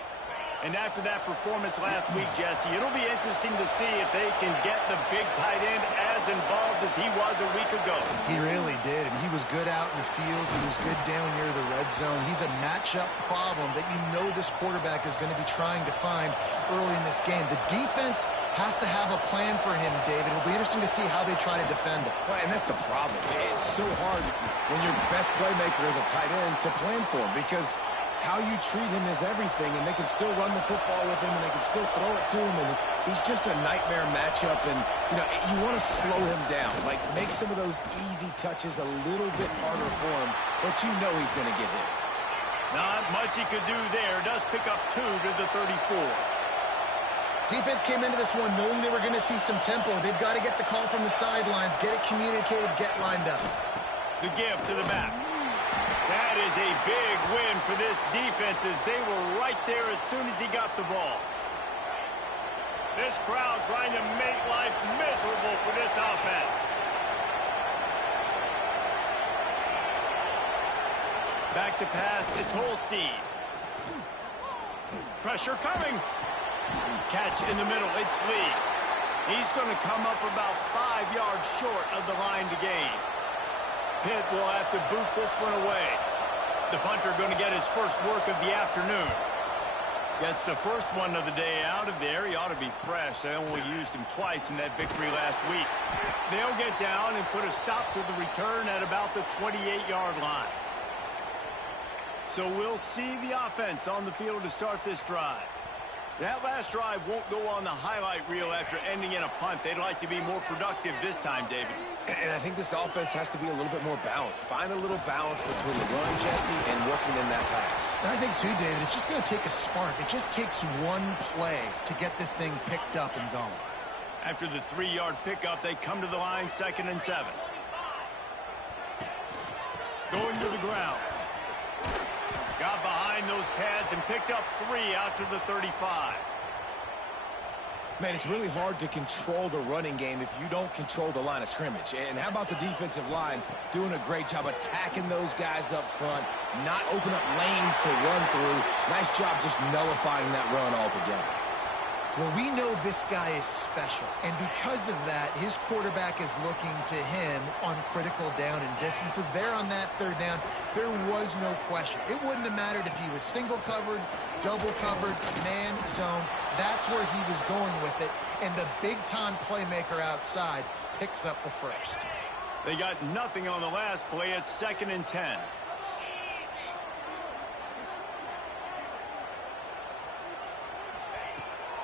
And after that performance last week, Jesse, it'll be interesting to see if they can get the big tight end as involved as he was a week ago. He really did, and he was good out in the field. He was good down near the red zone. He's a matchup problem that you know this quarterback is going to be trying to find early in this game. The defense has to have a plan for him, David. It'll be interesting to see how they try to defend him. Well, and that's the problem. It's so hard when your best playmaker is a tight end to plan for him, because how you treat him is everything, and they can still run the football with him, and they can still throw it to him, and he's just a nightmare matchup, and, you know, you want to slow him down, like make some of those easy touches a little bit harder for him, but you know he's going to get his. Not much he could do there. Does pick up 2 to the 34. Defense came into this one knowing they were going to see some tempo. They've got to get the call from the sidelines, get it communicated, get lined up. The give to the back. That is a big win for this defense, as they were right there as soon as he got the ball. This crowd trying to make life miserable for this offense. Back to pass, it's Holstein. Pressure coming. Catch in the middle, it's Lee. He's going to come up about 5 yards short of the line to gain. Pitt will have to boot this one away. The punter going to get his first work of the afternoon. Gets the first one of the day out of there. He ought to be fresh. They only used him twice in that victory last week. They'll get down and put a stop to the return at about the 28-yard line. So we'll see the offense on the field to start this drive. That last drive won't go on the highlight reel after ending in a punt. They'd like to be more productive this time, David. And I think this offense has to be a little bit more balanced. Find a little balance between the run, Jesse, and working in that pass. And I think, too, David, it's just going to take a spark. It just takes one play to get this thing picked up and going. After the 3-yard pickup, they come to the line, 2nd and 7. Going to the ground. Got behind those pads and picked up 3 out to the 35. Man, it's really hard to control the running game if you don't control the line of scrimmage. And how about the defensive line doing a great job attacking those guys up front, not open up lanes to run through. Nice job just nullifying that run altogether. Well, we know this guy is special, and because of that, his quarterback is looking to him on critical down and distances. There on that 3rd down, there was no question. It wouldn't have mattered if he was single covered, double covered, man, zone. That's where he was going with it, and the big-time playmaker outside picks up the first. They got nothing on the last play. It's 2nd and 10.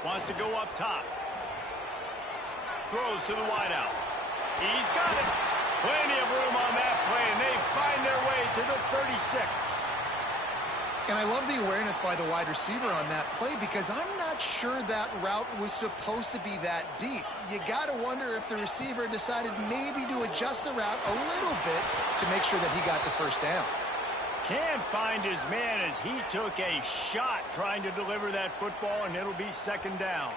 Wants to go up top. Throws to the wideout. He's got it. Plenty of room on that play, and they find their way to the 36. And I love the awareness by the wide receiver on that play because I'm not sure that route was supposed to be that deep. You got to wonder if the receiver decided maybe to adjust the route a little bit to make sure that he got the first down. Can't find his man as he took a shot trying to deliver that football, and it'll be second down.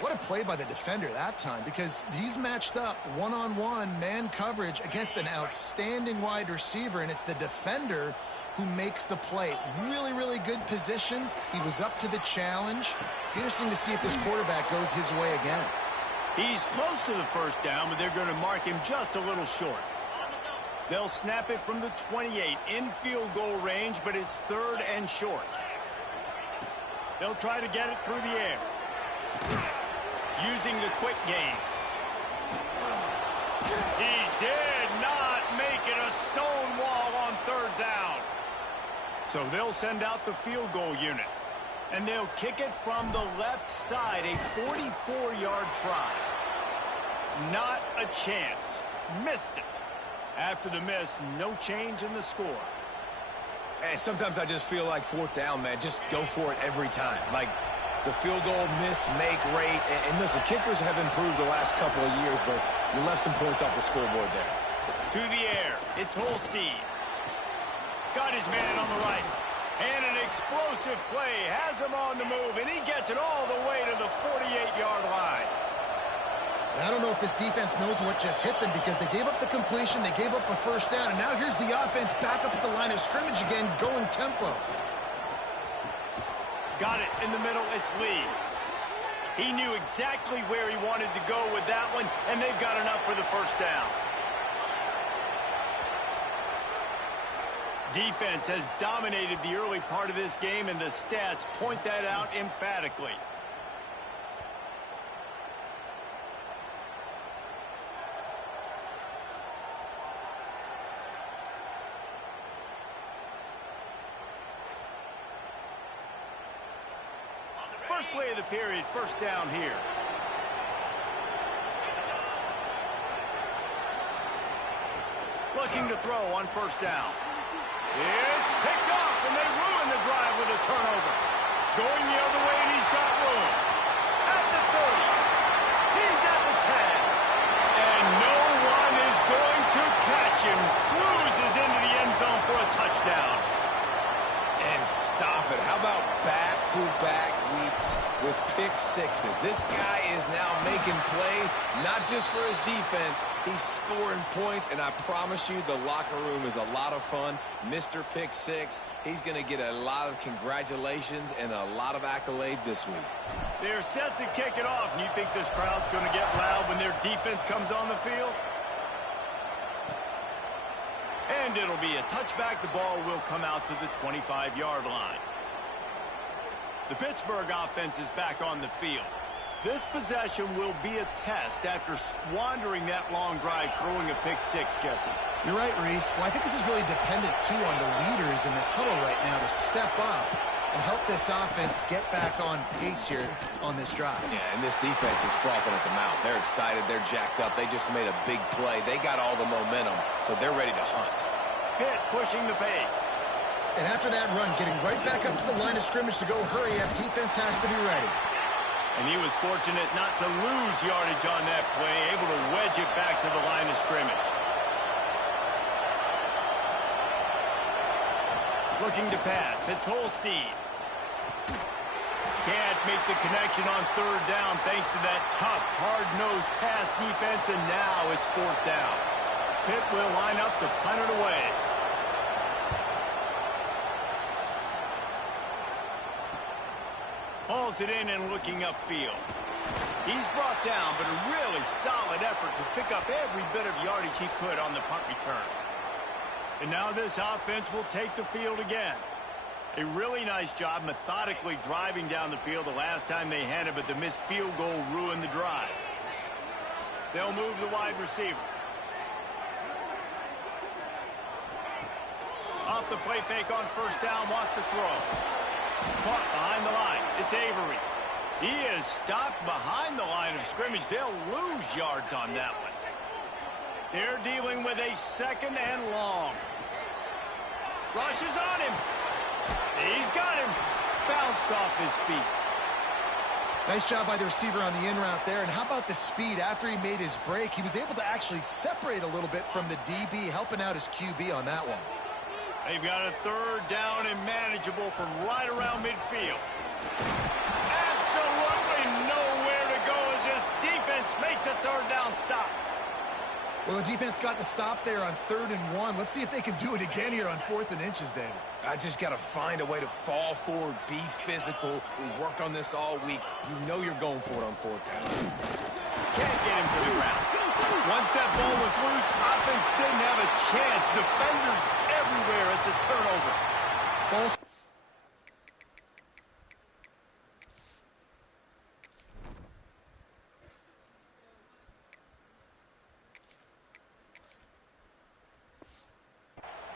What a play by the defender that time, because he's matched up one-on-one man coverage against an outstanding wide receiver, and it's the defender who makes the play. Really, really good position. He was up to the challenge. Interesting to see if this quarterback goes his way again. He's close to the first down, but they're going to mark him just a little short. They'll snap it from the 28 in field goal range, but it's third and short. They'll try to get it through the air, using the quick game. He did not make it a stone wall on third down. So they'll send out the field goal unit, and they'll kick it from the left side, a 44-yard try. Not a chance. Missed it. After the miss, no change in the score. And sometimes I just feel like fourth down, man. Just go for it every time. Like the field goal miss, make rate. And listen, kickers have improved the last couple of years, but you left some points off the scoreboard there. To the air. It's Holstein. Got his man on the right. And an explosive play. Has him on the move, and he gets it all the way to the 48-yard line. I don't know if this defense knows what just hit them because they gave up the completion, they gave up a first down, and now here's the offense back up at the line of scrimmage again, going tempo. Got it in the middle. It's Lee. He knew exactly where he wanted to go with that one, and they've got enough for the first down. Defense has dominated the early part of this game, and the stats point that out emphatically. First play of the period, first down here. Looking to throw on first down. It's picked off, and they ruin the drive with a turnover. Going the other way, and he's got room. At the 30. He's at the 10. And no one is going to catch him. Cruises into the end zone for a touchdown. And stop it. How about back-to-back weeks with pick sixes? This guy is now making plays, not just for his defense. He's scoring points, and I promise you the locker room is a lot of fun. Mr. Pick Six, he's going to get a lot of congratulations and a lot of accolades this week. They're set to kick it off, and you think this crowd's going to get loud when their defense comes on the field? And it'll be a touchback. The ball will come out to the 25-yard line. The Pittsburgh offense is back on the field. This possession will be a test after squandering that long drive, throwing a pick six, Jesse. You're right, Reese. Well, I think this is really dependent, too, on the leaders in this huddle right now to step up and help this offense get back on pace here on this drive. Yeah, and this defense is frothing at the mouth. They're excited. They're jacked up. They just made a big play. They got all the momentum, so they're ready to hunt. Pitt pushing the pace. And after that run, getting right back up to the line of scrimmage to go hurry up, defense has to be ready. And he was fortunate not to lose yardage on that play, able to wedge it back to the line of scrimmage. Looking to pass. It's Holstein. Can't make the connection on third down thanks to that tough, hard-nosed pass defense, and now it's fourth down. Pitt will line up to punt it away. Hauls it in and looking upfield. He's brought down, but a really solid effort to pick up every bit of yardage he could on the punt return. And now this offense will take the field again. A really nice job methodically driving down the field the last time they had it, but the missed field goal ruined the drive. They'll move the wide receiver. Off the play fake on first down, wants to throw. Caught behind the line. It's Avery. He is stopped behind the line of scrimmage. They'll lose yards on that one. They're dealing with a 2nd and long. Rushes on him. He's got him. Bounced off his feet. Nice job by the receiver on the in route there. And how about the speed after he made his break? He was able to actually separate a little bit from the DB, helping out his QB on that one. They've got a 3rd down and manageable from right around midfield. Absolutely nowhere to go as this defense makes a 3rd down stop. Well, the defense got the stop there on 3rd and 1. Let's see if they can do it again here on 4th and inches, David. I just got to find a way to fall forward, be physical. We work on this all week. You know you're going for it on 4th down. Can't get him to the ground. Once that ball was loose, offense didn't have a chance. Defenders everywhere. It's a turnover. Ball.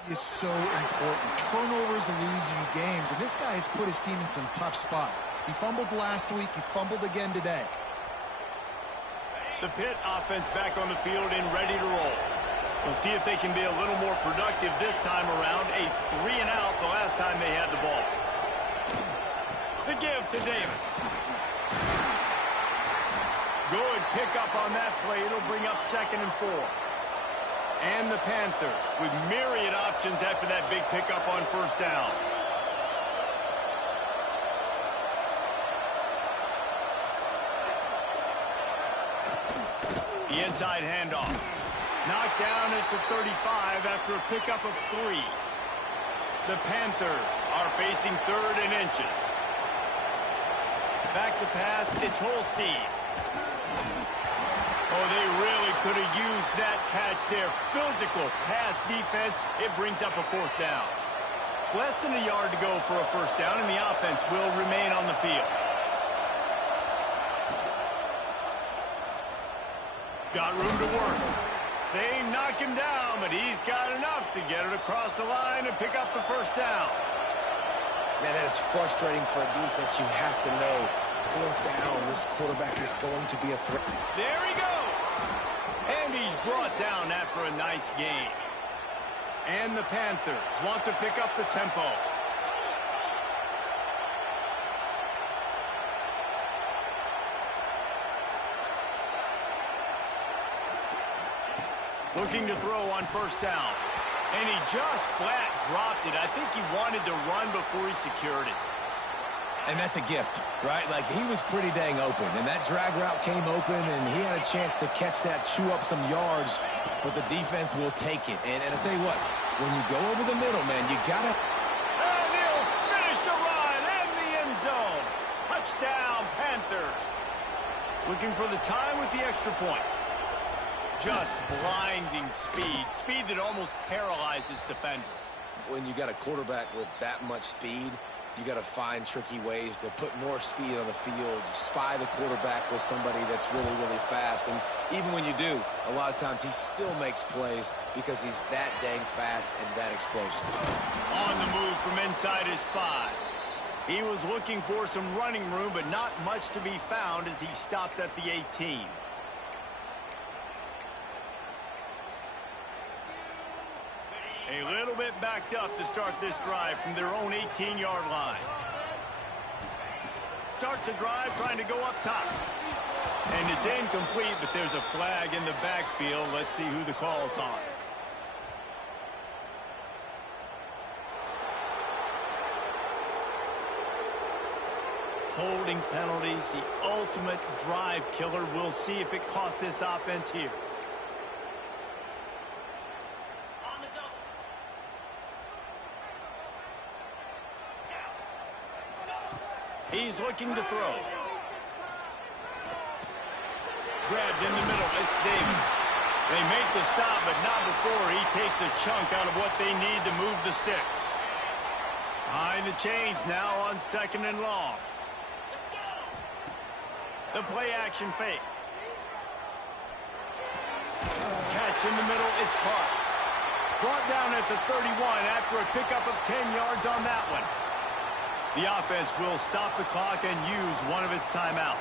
Is so important. Turnovers lose you games, and this guy has put his team in some tough spots. He fumbled last week. He's fumbled again today. The Pitt offense back on the field and ready to roll. We'll see if they can be a little more productive this time around. A 3 and out the last time they had the ball. The give to Davis. Good pickup on that play. It'll bring up 2nd and 4. And the Panthers with myriad options after that big pickup on 1st down. The inside handoff. Knocked down at the 35 after a pickup of 3. The Panthers are facing 3rd and inches. Back to pass, it's Holstein. Oh, they really could have used that catch there. Physical pass defense. It brings up a 4th down. Less than a yard to go for a 1st down, and the offense will remain on the field. Got room to work. They knock him down, but he's got enough to get it across the line and pick up the 1st down. Man, that is frustrating for a defense. You have to know 4th down, this quarterback is going to be a threat. There he goes. And he's brought down after a nice gain. And the Panthers want to pick up the tempo. Looking to throw on 1st down. And he just flat dropped it. I think he wanted to run before he secured it. And that's a gift, right? Like, he was pretty dang open, and that drag route came open, and he had a chance to catch that, chew up some yards, but the defense will take it. And I tell you what, when you go over the middle, man, you got to... And he'll finish the run and the end zone. Touchdown, Panthers. Looking for the tie with the extra point. Just blinding speed. Speed that almost paralyzes defenders. When you got a quarterback with that much speed, you got to find tricky ways to put more speed on the field, spy the quarterback with somebody that's really, really fast. And even when you do, a lot of times he still makes plays because he's that dang fast and that explosive. On the move from inside his 5. He was looking for some running room, but not much to be found as he stopped at the 18. A little bit backed up to start this drive from their own 18-yard line. Starts a drive trying to go up top. And it's incomplete, but there's a flag in the backfield. Let's see who the call's on. Holding penalties, the ultimate drive killer. We'll see if it costs this offense here. He's looking to throw. Grabbed in the middle. It's Davis. They make the stop, but not before he takes a chunk out of what they need to move the sticks. Behind the chains now on 2nd and long. The play action fake. Catch in the middle. It's Parks. Brought down at the 31 after a pickup of 10 yards on that one. The offense will stop the clock and use one of its timeouts.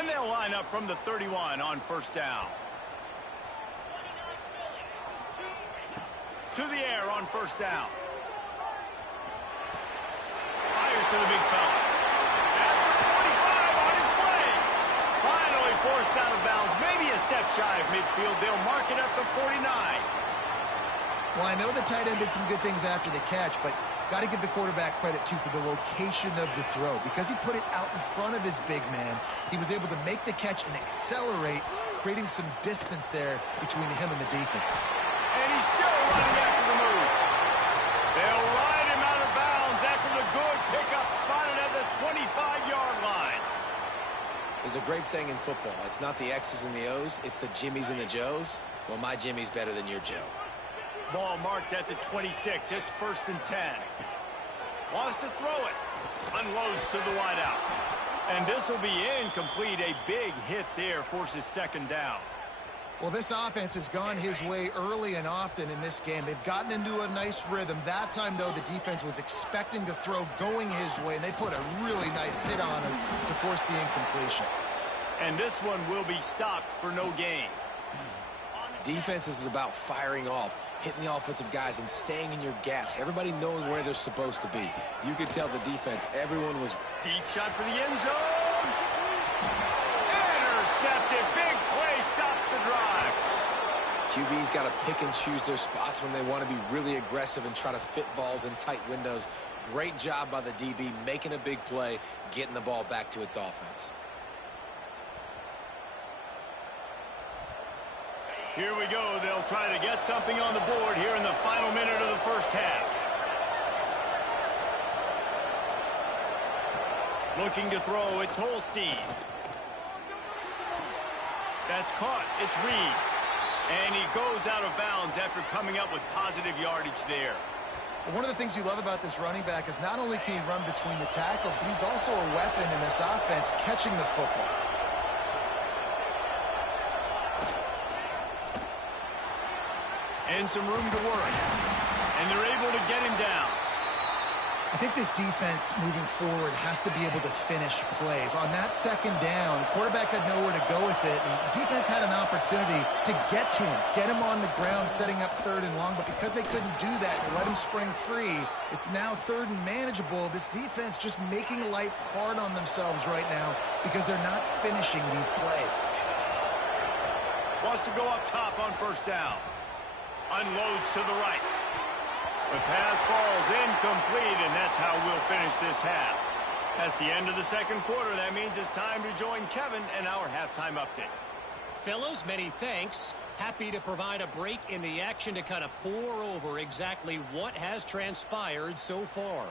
And they'll line up from the 31 on first down. To the air on first down. Fires to the big fella. After 45 on its way. Finally forced out of bounds. Maybe a step shy of midfield. They'll mark it at the 49. Well, I know the tight end did some good things after the catch, but got to give the quarterback credit, too, for the location of the throw. Because he put it out in front of his big man, he was able to make the catch and accelerate, creating some distance there between him and the defense. And he's still running after the move. They'll ride him out of bounds after the good pickup spotted at the 25-yard line. There's a great saying in football. It's not the X's and the O's, it's the Jimmies and the Joes. Well, my Jimmy's better than your Joe. Ball marked at the 26. It's 1st and 10. Wants to throw it. Unloads to the wideout. And this will be incomplete. A big hit there forces 2nd down. Well, this offense has gone his way early and often in this game. They've gotten into a nice rhythm. That time, though, the defense was expecting to throw going his way, and they put a really nice hit on him to force the incompletion. And this one will be stopped for no gain. Defense is about firing off, hitting the offensive guys, and staying in your gaps. Everybody knowing where they're supposed to be. You could tell the defense, everyone was... Deep shot for the end zone. Intercepted. Big play stops the drive. QB's got to pick and choose their spots when they want to be really aggressive and try to fit balls in tight windows. Great job by the DB, making a big play, getting the ball back to its offense. Here we go. They'll try to get something on the board here in the final minute of the first half. Looking to throw. It's Holstein. That's caught. It's Reed. And he goes out of bounds after coming up with positive yardage there. Well, one of the things you love about this running back is not only can he run between the tackles, but he's also a weapon in this offense catching the football. And some room to work. And they're able to get him down. I think this defense moving forward has to be able to finish plays. On that 2nd down, quarterback had nowhere to go with it, and the defense had an opportunity to get to him, get him on the ground, setting up 3rd and long, but because they couldn't do that, they let him spring free. It's now 3rd and manageable. This defense just making life hard on themselves right now because they're not finishing these plays. Wants to go up top on first down. Unloads to the right. The pass falls incomplete, and that's how we'll finish this half. That's the end of the 2nd quarter. That means it's time to join Kevin and our halftime update. Fellows, many thanks. Happy to provide a break in the action to kind of pour over exactly what has transpired so far.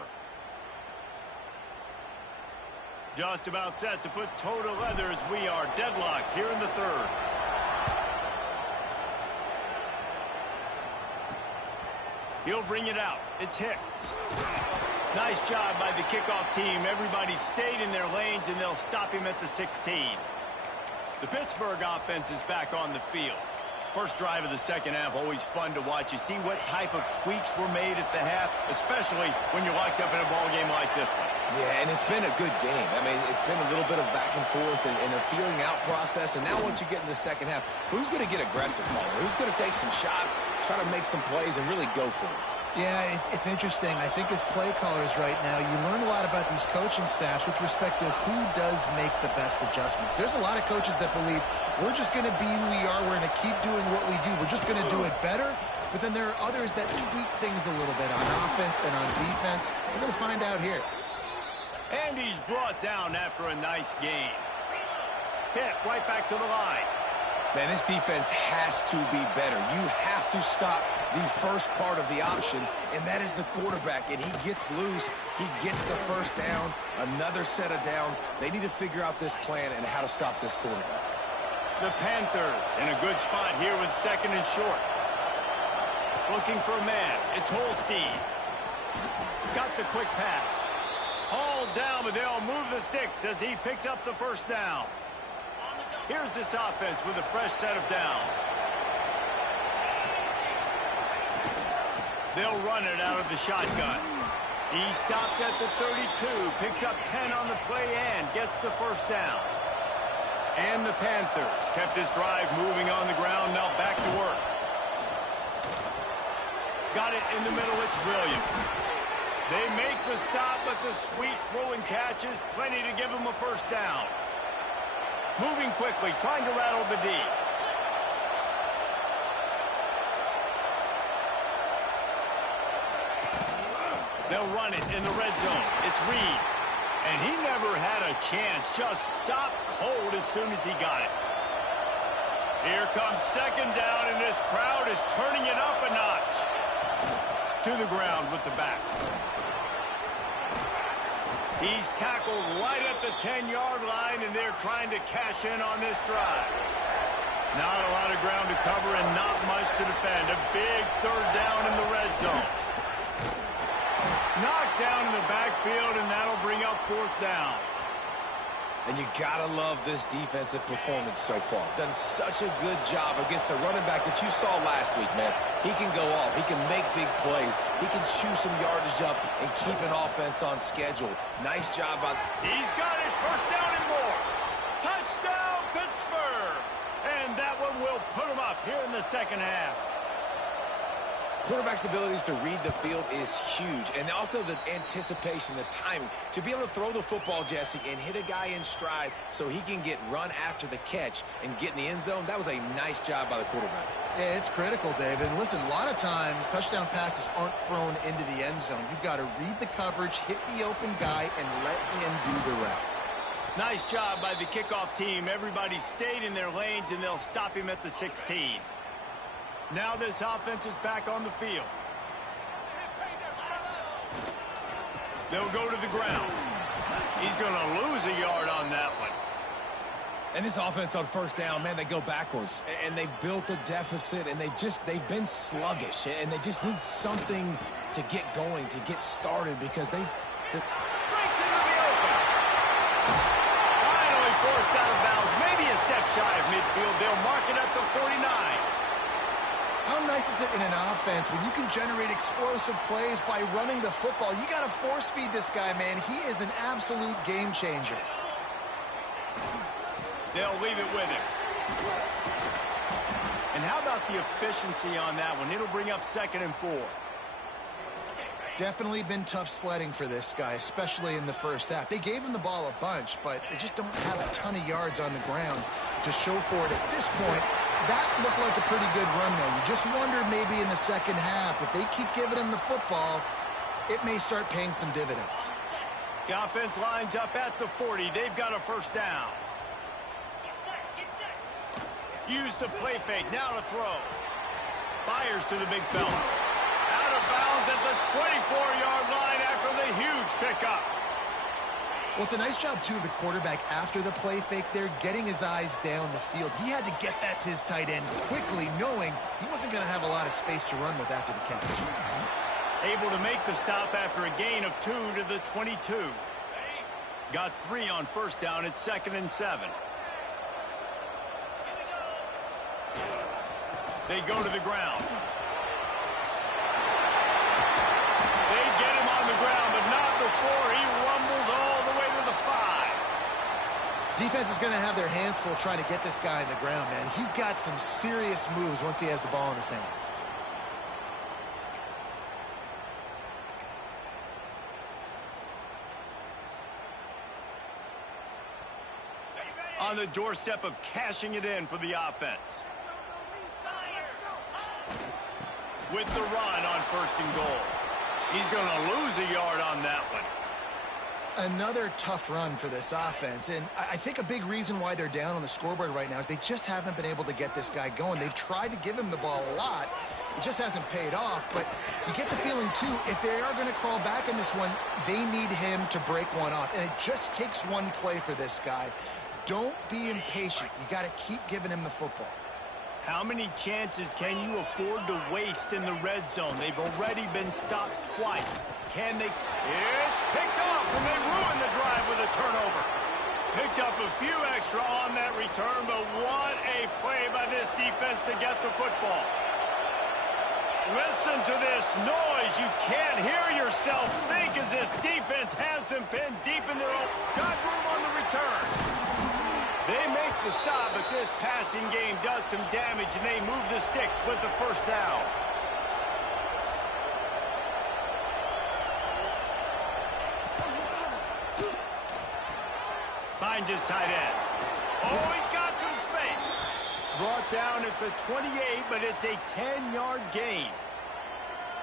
Just about set to put toe to leather as we are deadlocked here in the 3rd. He'll bring it out. It's Hicks. Nice job by the kickoff team. Everybody stayed in their lanes, and they'll stop him at the 16. The Pittsburgh offense is back on the field. First drive of the 2nd half, always fun to watch. You see what type of tweaks were made at the half, especially when you're locked up in a ball game like this one. Yeah, and it's been a good game. I mean, it's been a little bit of back and forth and a feeling out process. And now once you get in the 2nd half, who's going to get aggressive, Paul? Who's going to take some shots, try to make some plays, and really go for it? Yeah, it's interesting. I think as play callers right now, you learn a lot about these coaching staffs with respect to who does make the best adjustments. There's a lot of coaches that believe we're just going to be who we are. We're going to keep doing what we do. We're just going to do it better. But then there are others that tweak things a little bit on offense and on defense. We're going to find out here. And he's brought down after a nice gain. Hit right back to the line. Man, this defense has to be better. You have to stop the first part of the option, and that is the quarterback. And he gets loose. He gets the 1st down, another set of downs. They need to figure out this plan and how to stop this quarterback. The Panthers in a good spot here with 2nd and short. Looking for a man. It's Holstein. Got the quick pass. Hauled down, but they'll move the sticks as he picks up the 1st down. Here's this offense with a fresh set of downs. They'll run it out of the shotgun. He stopped at the 32, picks up 10 on the play and gets the 1st down. And the Panthers kept this drive moving on the ground. Now back to work. Got it in the middle. It's Williams. They make the stop, but the sweet throw and catch is plenty to give them a first down. Moving quickly, trying to rattle the D. They'll run it in the red zone. It's Reed. And he never had a chance. Just stopped cold as soon as he got it. Here comes second down, and this crowd is turning it up a notch. To the ground with the back. He's tackled right at the 10-yard line, and they're trying to cash in on this drive. Not a lot of ground to cover and not much to defend. A big third down in the red zone. Knocked down in the backfield, and that'll bring up fourth down. And you gotta love this defensive performance so far. Done such a good job against the running back that you saw last week, man. He can go off. He can make big plays. He can chew some yardage up and keep an offense on schedule. Nice job on... He's got it. First down and more. Touchdown, Pittsburgh. And that one will put him up here in the second half. Quarterback's abilities to read the field is huge, and also the anticipation, the timing. To be able to throw the football, Jesse, and hit a guy in stride so he can get run after the catch and get in the end zone, that was a nice job by the quarterback. Yeah, it's critical, David. And listen, a lot of times touchdown passes aren't thrown into the end zone. You've got to read the coverage, hit the open guy, and let him do the rest. Nice job by the kickoff team. Everybody stayed in their lanes, and they'll stop him at the 16. Now this offense is back on the field. They'll go to the ground. He's going to lose a yard on that one. And this offense on first down, man, they go backwards. And they've built a deficit, and they've been sluggish. And they just need something to get going, to get started, because they... Breaks into the open. Finally forced out of bounds. Maybe a step shy of midfield. They'll mark it at the 49. How nice is it in an offense when you can generate explosive plays by running the football? You got to force feed this guy, man. He is an absolute game changer. They'll leave it with him. And how about the efficiency on that one? It'll bring up 2nd and 4. Definitely been tough sledding for this guy, especially in the first half. They gave him the ball a bunch, but they just don't have a ton of yards on the ground to show for it at this point. That looked like a pretty good run, though. You just wondered maybe in the second half, if they keep giving him the football, it may start paying some dividends. The offense lines up at the 40. They've got a first down. Use the play fake. Now to throw. Fires to the big fella. Out of bounds at the 24-yard line after the huge pickup. Well, it's a nice job, too, of the quarterback after the play fake there, getting his eyes down the field. He had to get that to his tight end quickly, knowing he wasn't going to have a lot of space to run with after the catch. Able to make the stop after a gain of 2 to the 22. Got 3 on first down. It's 2nd and 7. They go to the ground. They get him on the ground, but not before he rumbles all the way to the 5. Defense is going to have their hands full trying to get this guy on the ground, man. He's got some serious moves once he has the ball in his hands. On the doorstep of cashing it in for the offense. With the run on 1st and goal. He's going to lose a yard on that one. Another tough run for this offense, and I think a big reason why they're down on the scoreboard right now is they just haven't been able to get this guy going. They've tried to give him the ball a lot. It just hasn't paid off, but you get the feeling, too, if they are going to crawl back in this one, they need him to break one off, and it just takes one play for this guy. Don't be impatient. You got to keep giving him the football. How many chances can you afford to waste in the red zone? They've already been stopped twice. Can they? It's picked off, and they ruin the drive with a turnover. Picked up a few extra on that return, but what a play by this defense to get the football. Listen to this noise. You can't hear yourself think as this defense has them pinned deep in their own. Got room on the return. They make the stop, but this passing game does some damage, and they move the sticks with the first down. Finds his tight end. Oh, he's got some space. Brought down at the 28, but it's a 10-yard gain.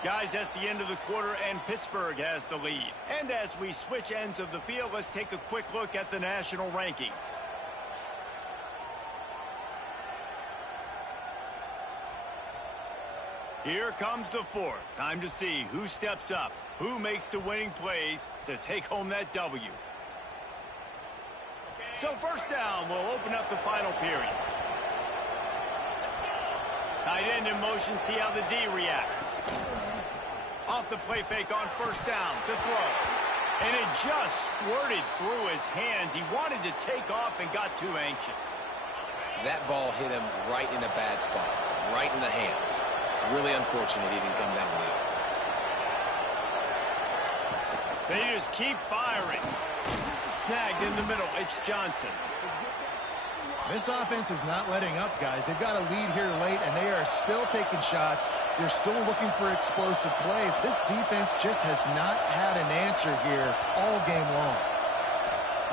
Guys, that's the end of the quarter, and Pittsburgh has the lead. And as we switch ends of the field, let's take a quick look at the national rankings. Here comes the fourth. Time to see who steps up, who makes the winning plays to take home that W. So first down will open up the final period. Tight end in motion, see how the D reacts. Off the play fake on first down to throw. And it just squirted through his hands. He wanted to take off and got too anxious. That ball hit him right in a bad spot, right in the hands. Really unfortunate he didn't come down with it. They just keep firing. Snagged in the middle, it's Johnson. This offense is not letting up, guys. They've got a lead here late, and they are still taking shots. They're still looking for explosive plays. This defense just has not had an answer here all game long.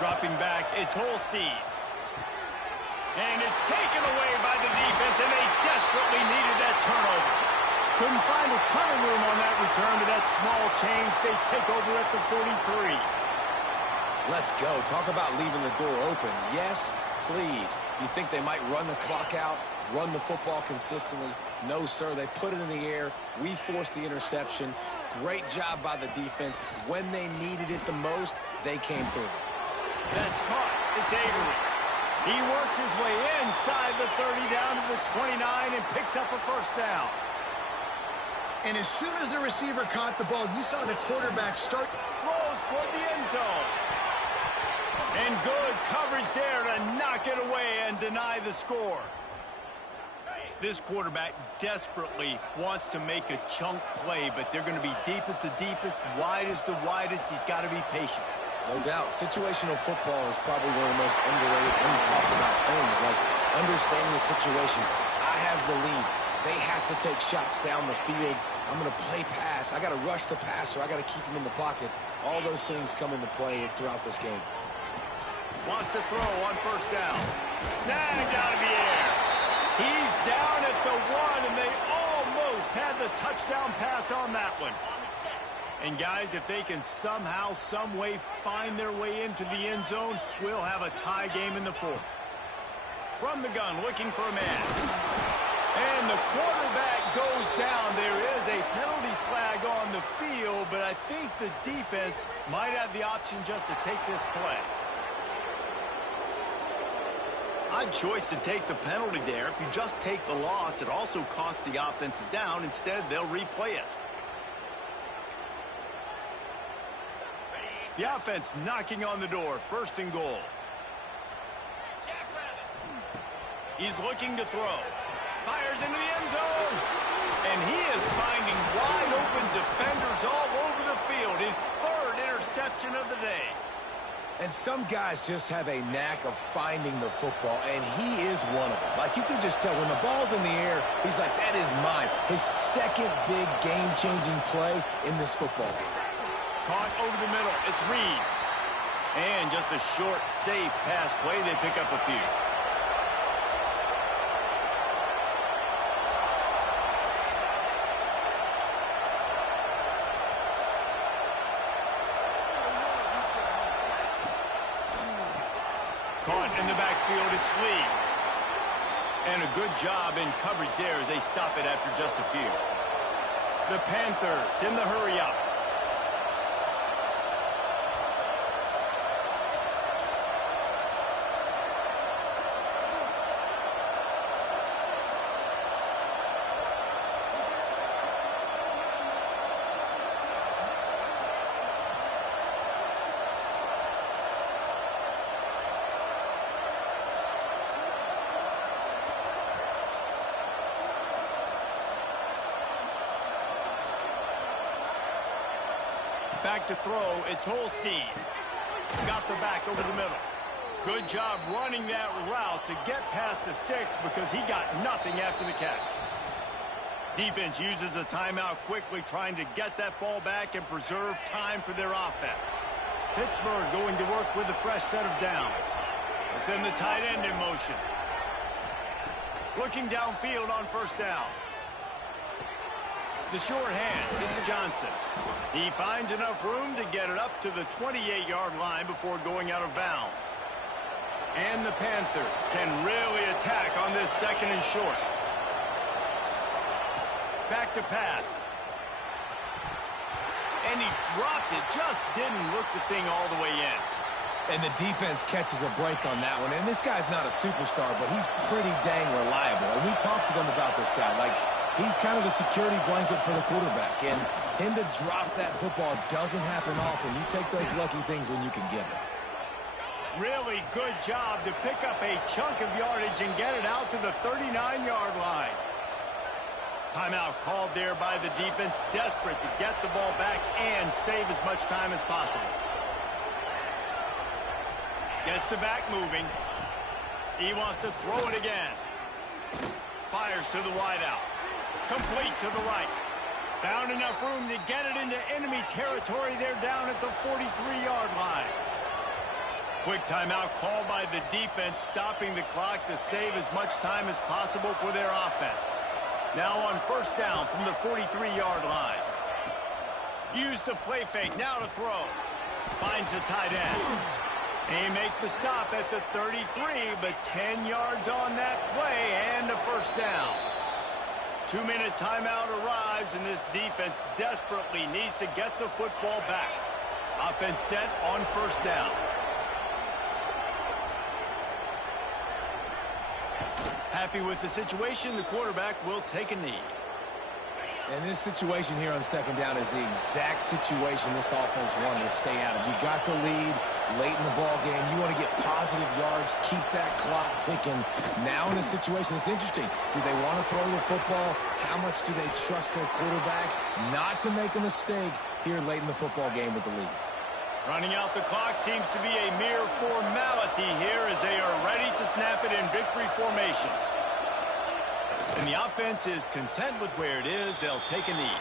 Dropping back, it's Holstein. And it's taken away by the defense, and they desperately needed that turnover. Couldn't find a ton of room on that return, but that small change, they take over at the 43. Let's go. Talk about leaving the door open. Yes, please. You think they might run the clock out, run the football consistently? No, sir. They put it in the air. We forced the interception. Great job by the defense. When they needed it the most, they came through. That's caught. It's Avery. He works his way inside the 30 down to the 29 and picks up a first down. And as soon as the receiver caught the ball, you saw the quarterback start. Throws toward the end zone. And good coverage there to knock it away and deny the score. This quarterback desperately wants to make a chunk play, but they're going to be deepest the deepest, widest the widest. He's got to be patient. No doubt. Situational football is probably one of the most underrated, talked about things, like understanding the situation. I have the lead. They have to take shots down the field. I'm going to play pass. I got to rush the passer. I got to keep him in the pocket. All those things come into play throughout this game. Wants to throw on first down. Snagged out of the air. He's down at the 1, and they almost had the touchdown pass on that one. And guys, if they can somehow, some way find their way into the end zone, we'll have a tie game in the fourth. From the gun, looking for a man. And the quarterback goes down. There is a penalty flag on the field, but I think the defense might have the option just to take this play. Odd choice to take the penalty there. If you just take the loss, it also costs the offense a down. Instead, they'll replay it. The offense knocking on the door. First and goal. He's looking to throw. Fires into the end zone. And he is finding wide open defenders all over the field. His third interception of the day. And some guys just have a knack of finding the football, and he is one of them. Like, you can just tell when the ball's in the air, he's like, that is mine. His second big game-changing play in this football game. Caught over the middle. It's Reed. And just a short, safe pass play. They pick up a few. Caught in the backfield, it's Lee. And a good job in coverage there as they stop it after just a few. The Panthers in the hurry-up. Back to throw, it's Holstein. Got the back over the middle. Good job running that route to get past the sticks because he got nothing after the catch. Defense uses a timeout quickly, trying to get that ball back and preserve time for their offense. Pittsburgh going to work with a fresh set of downs. They send the tight end in motion. Looking downfield on first down. The short hands, it's Johnson. He finds enough room to get it up to the 28-yard line before going out of bounds. And the Panthers can really attack on this second and short. Back to pass. And he dropped it, just didn't look the thing all the way in. And the defense catches a break on that one. And this guy's not a superstar, but he's pretty dang reliable. And we talked to them about this guy. Like, he's kind of the security blanket for the quarterback. And him to drop that football doesn't happen often. You take those lucky things when you can get them. Really good job to pick up a chunk of yardage and get it out to the 39-yard line. Timeout called there by the defense, desperate to get the ball back and save as much time as possible. Gets the back moving. He wants to throw it again. Fires to the wideout. Complete to the right. Found enough room to get it into enemy territory. They're down at the 43-yard line. Quick timeout called by the defense, stopping the clock to save as much time as possible for their offense. Now on first down from the 43-yard line. Use the play fake, now to throw. Finds the tight end. He makes the stop at the 33, but 10 yards on that play and a first down. 2-minute timeout arrives, and this defense desperately needs to get the football back. Offense set on first down. Happy with the situation, the quarterback will take a knee. And this situation here on second down is the exact situation this offense wanted to stay out of. You got the lead late in the ball game. You want to get positive yards, keep that clock ticking. Now in a situation, it's interesting. Do they want to throw the football? How much do they trust their quarterback not to make a mistake here late in the football game with the lead? Running out the clock seems to be a mere formality here as they are ready to snap it in victory formation. And the offense is content with where it is. They'll take a knee.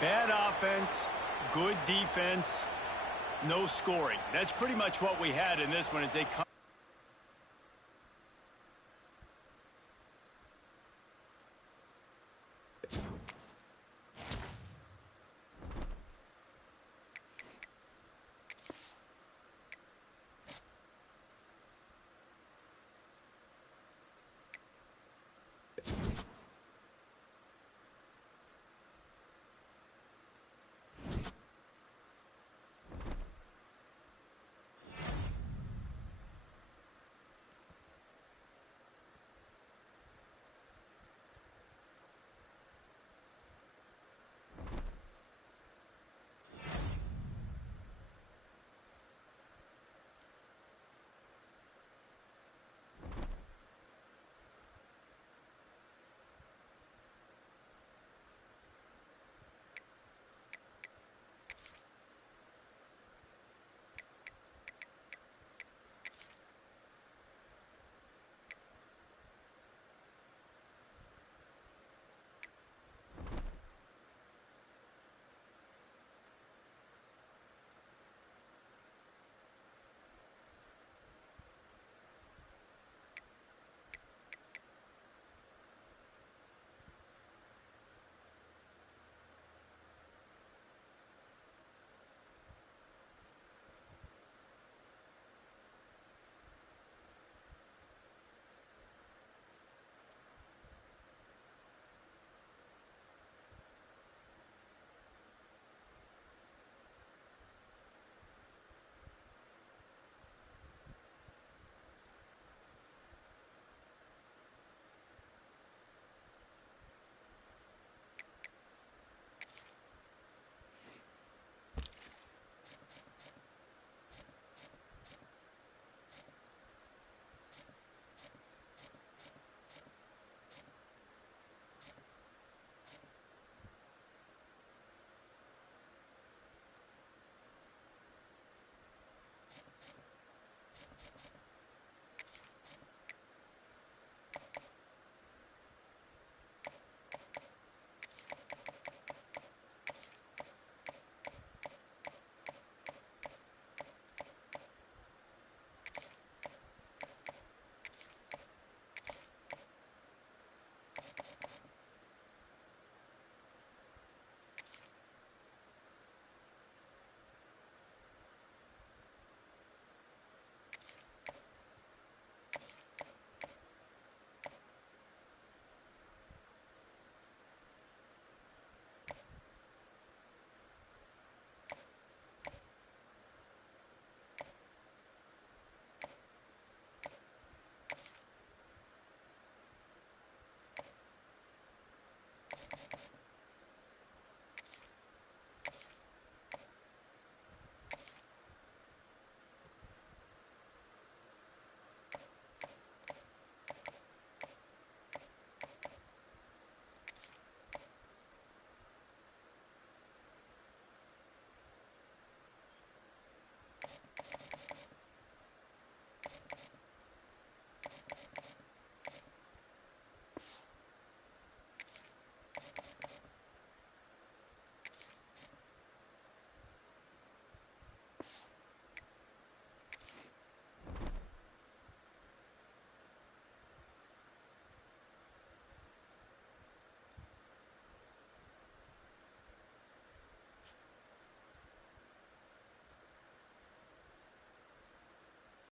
Bad offense, good defense, no scoring. That's pretty much what we had in this one as they come.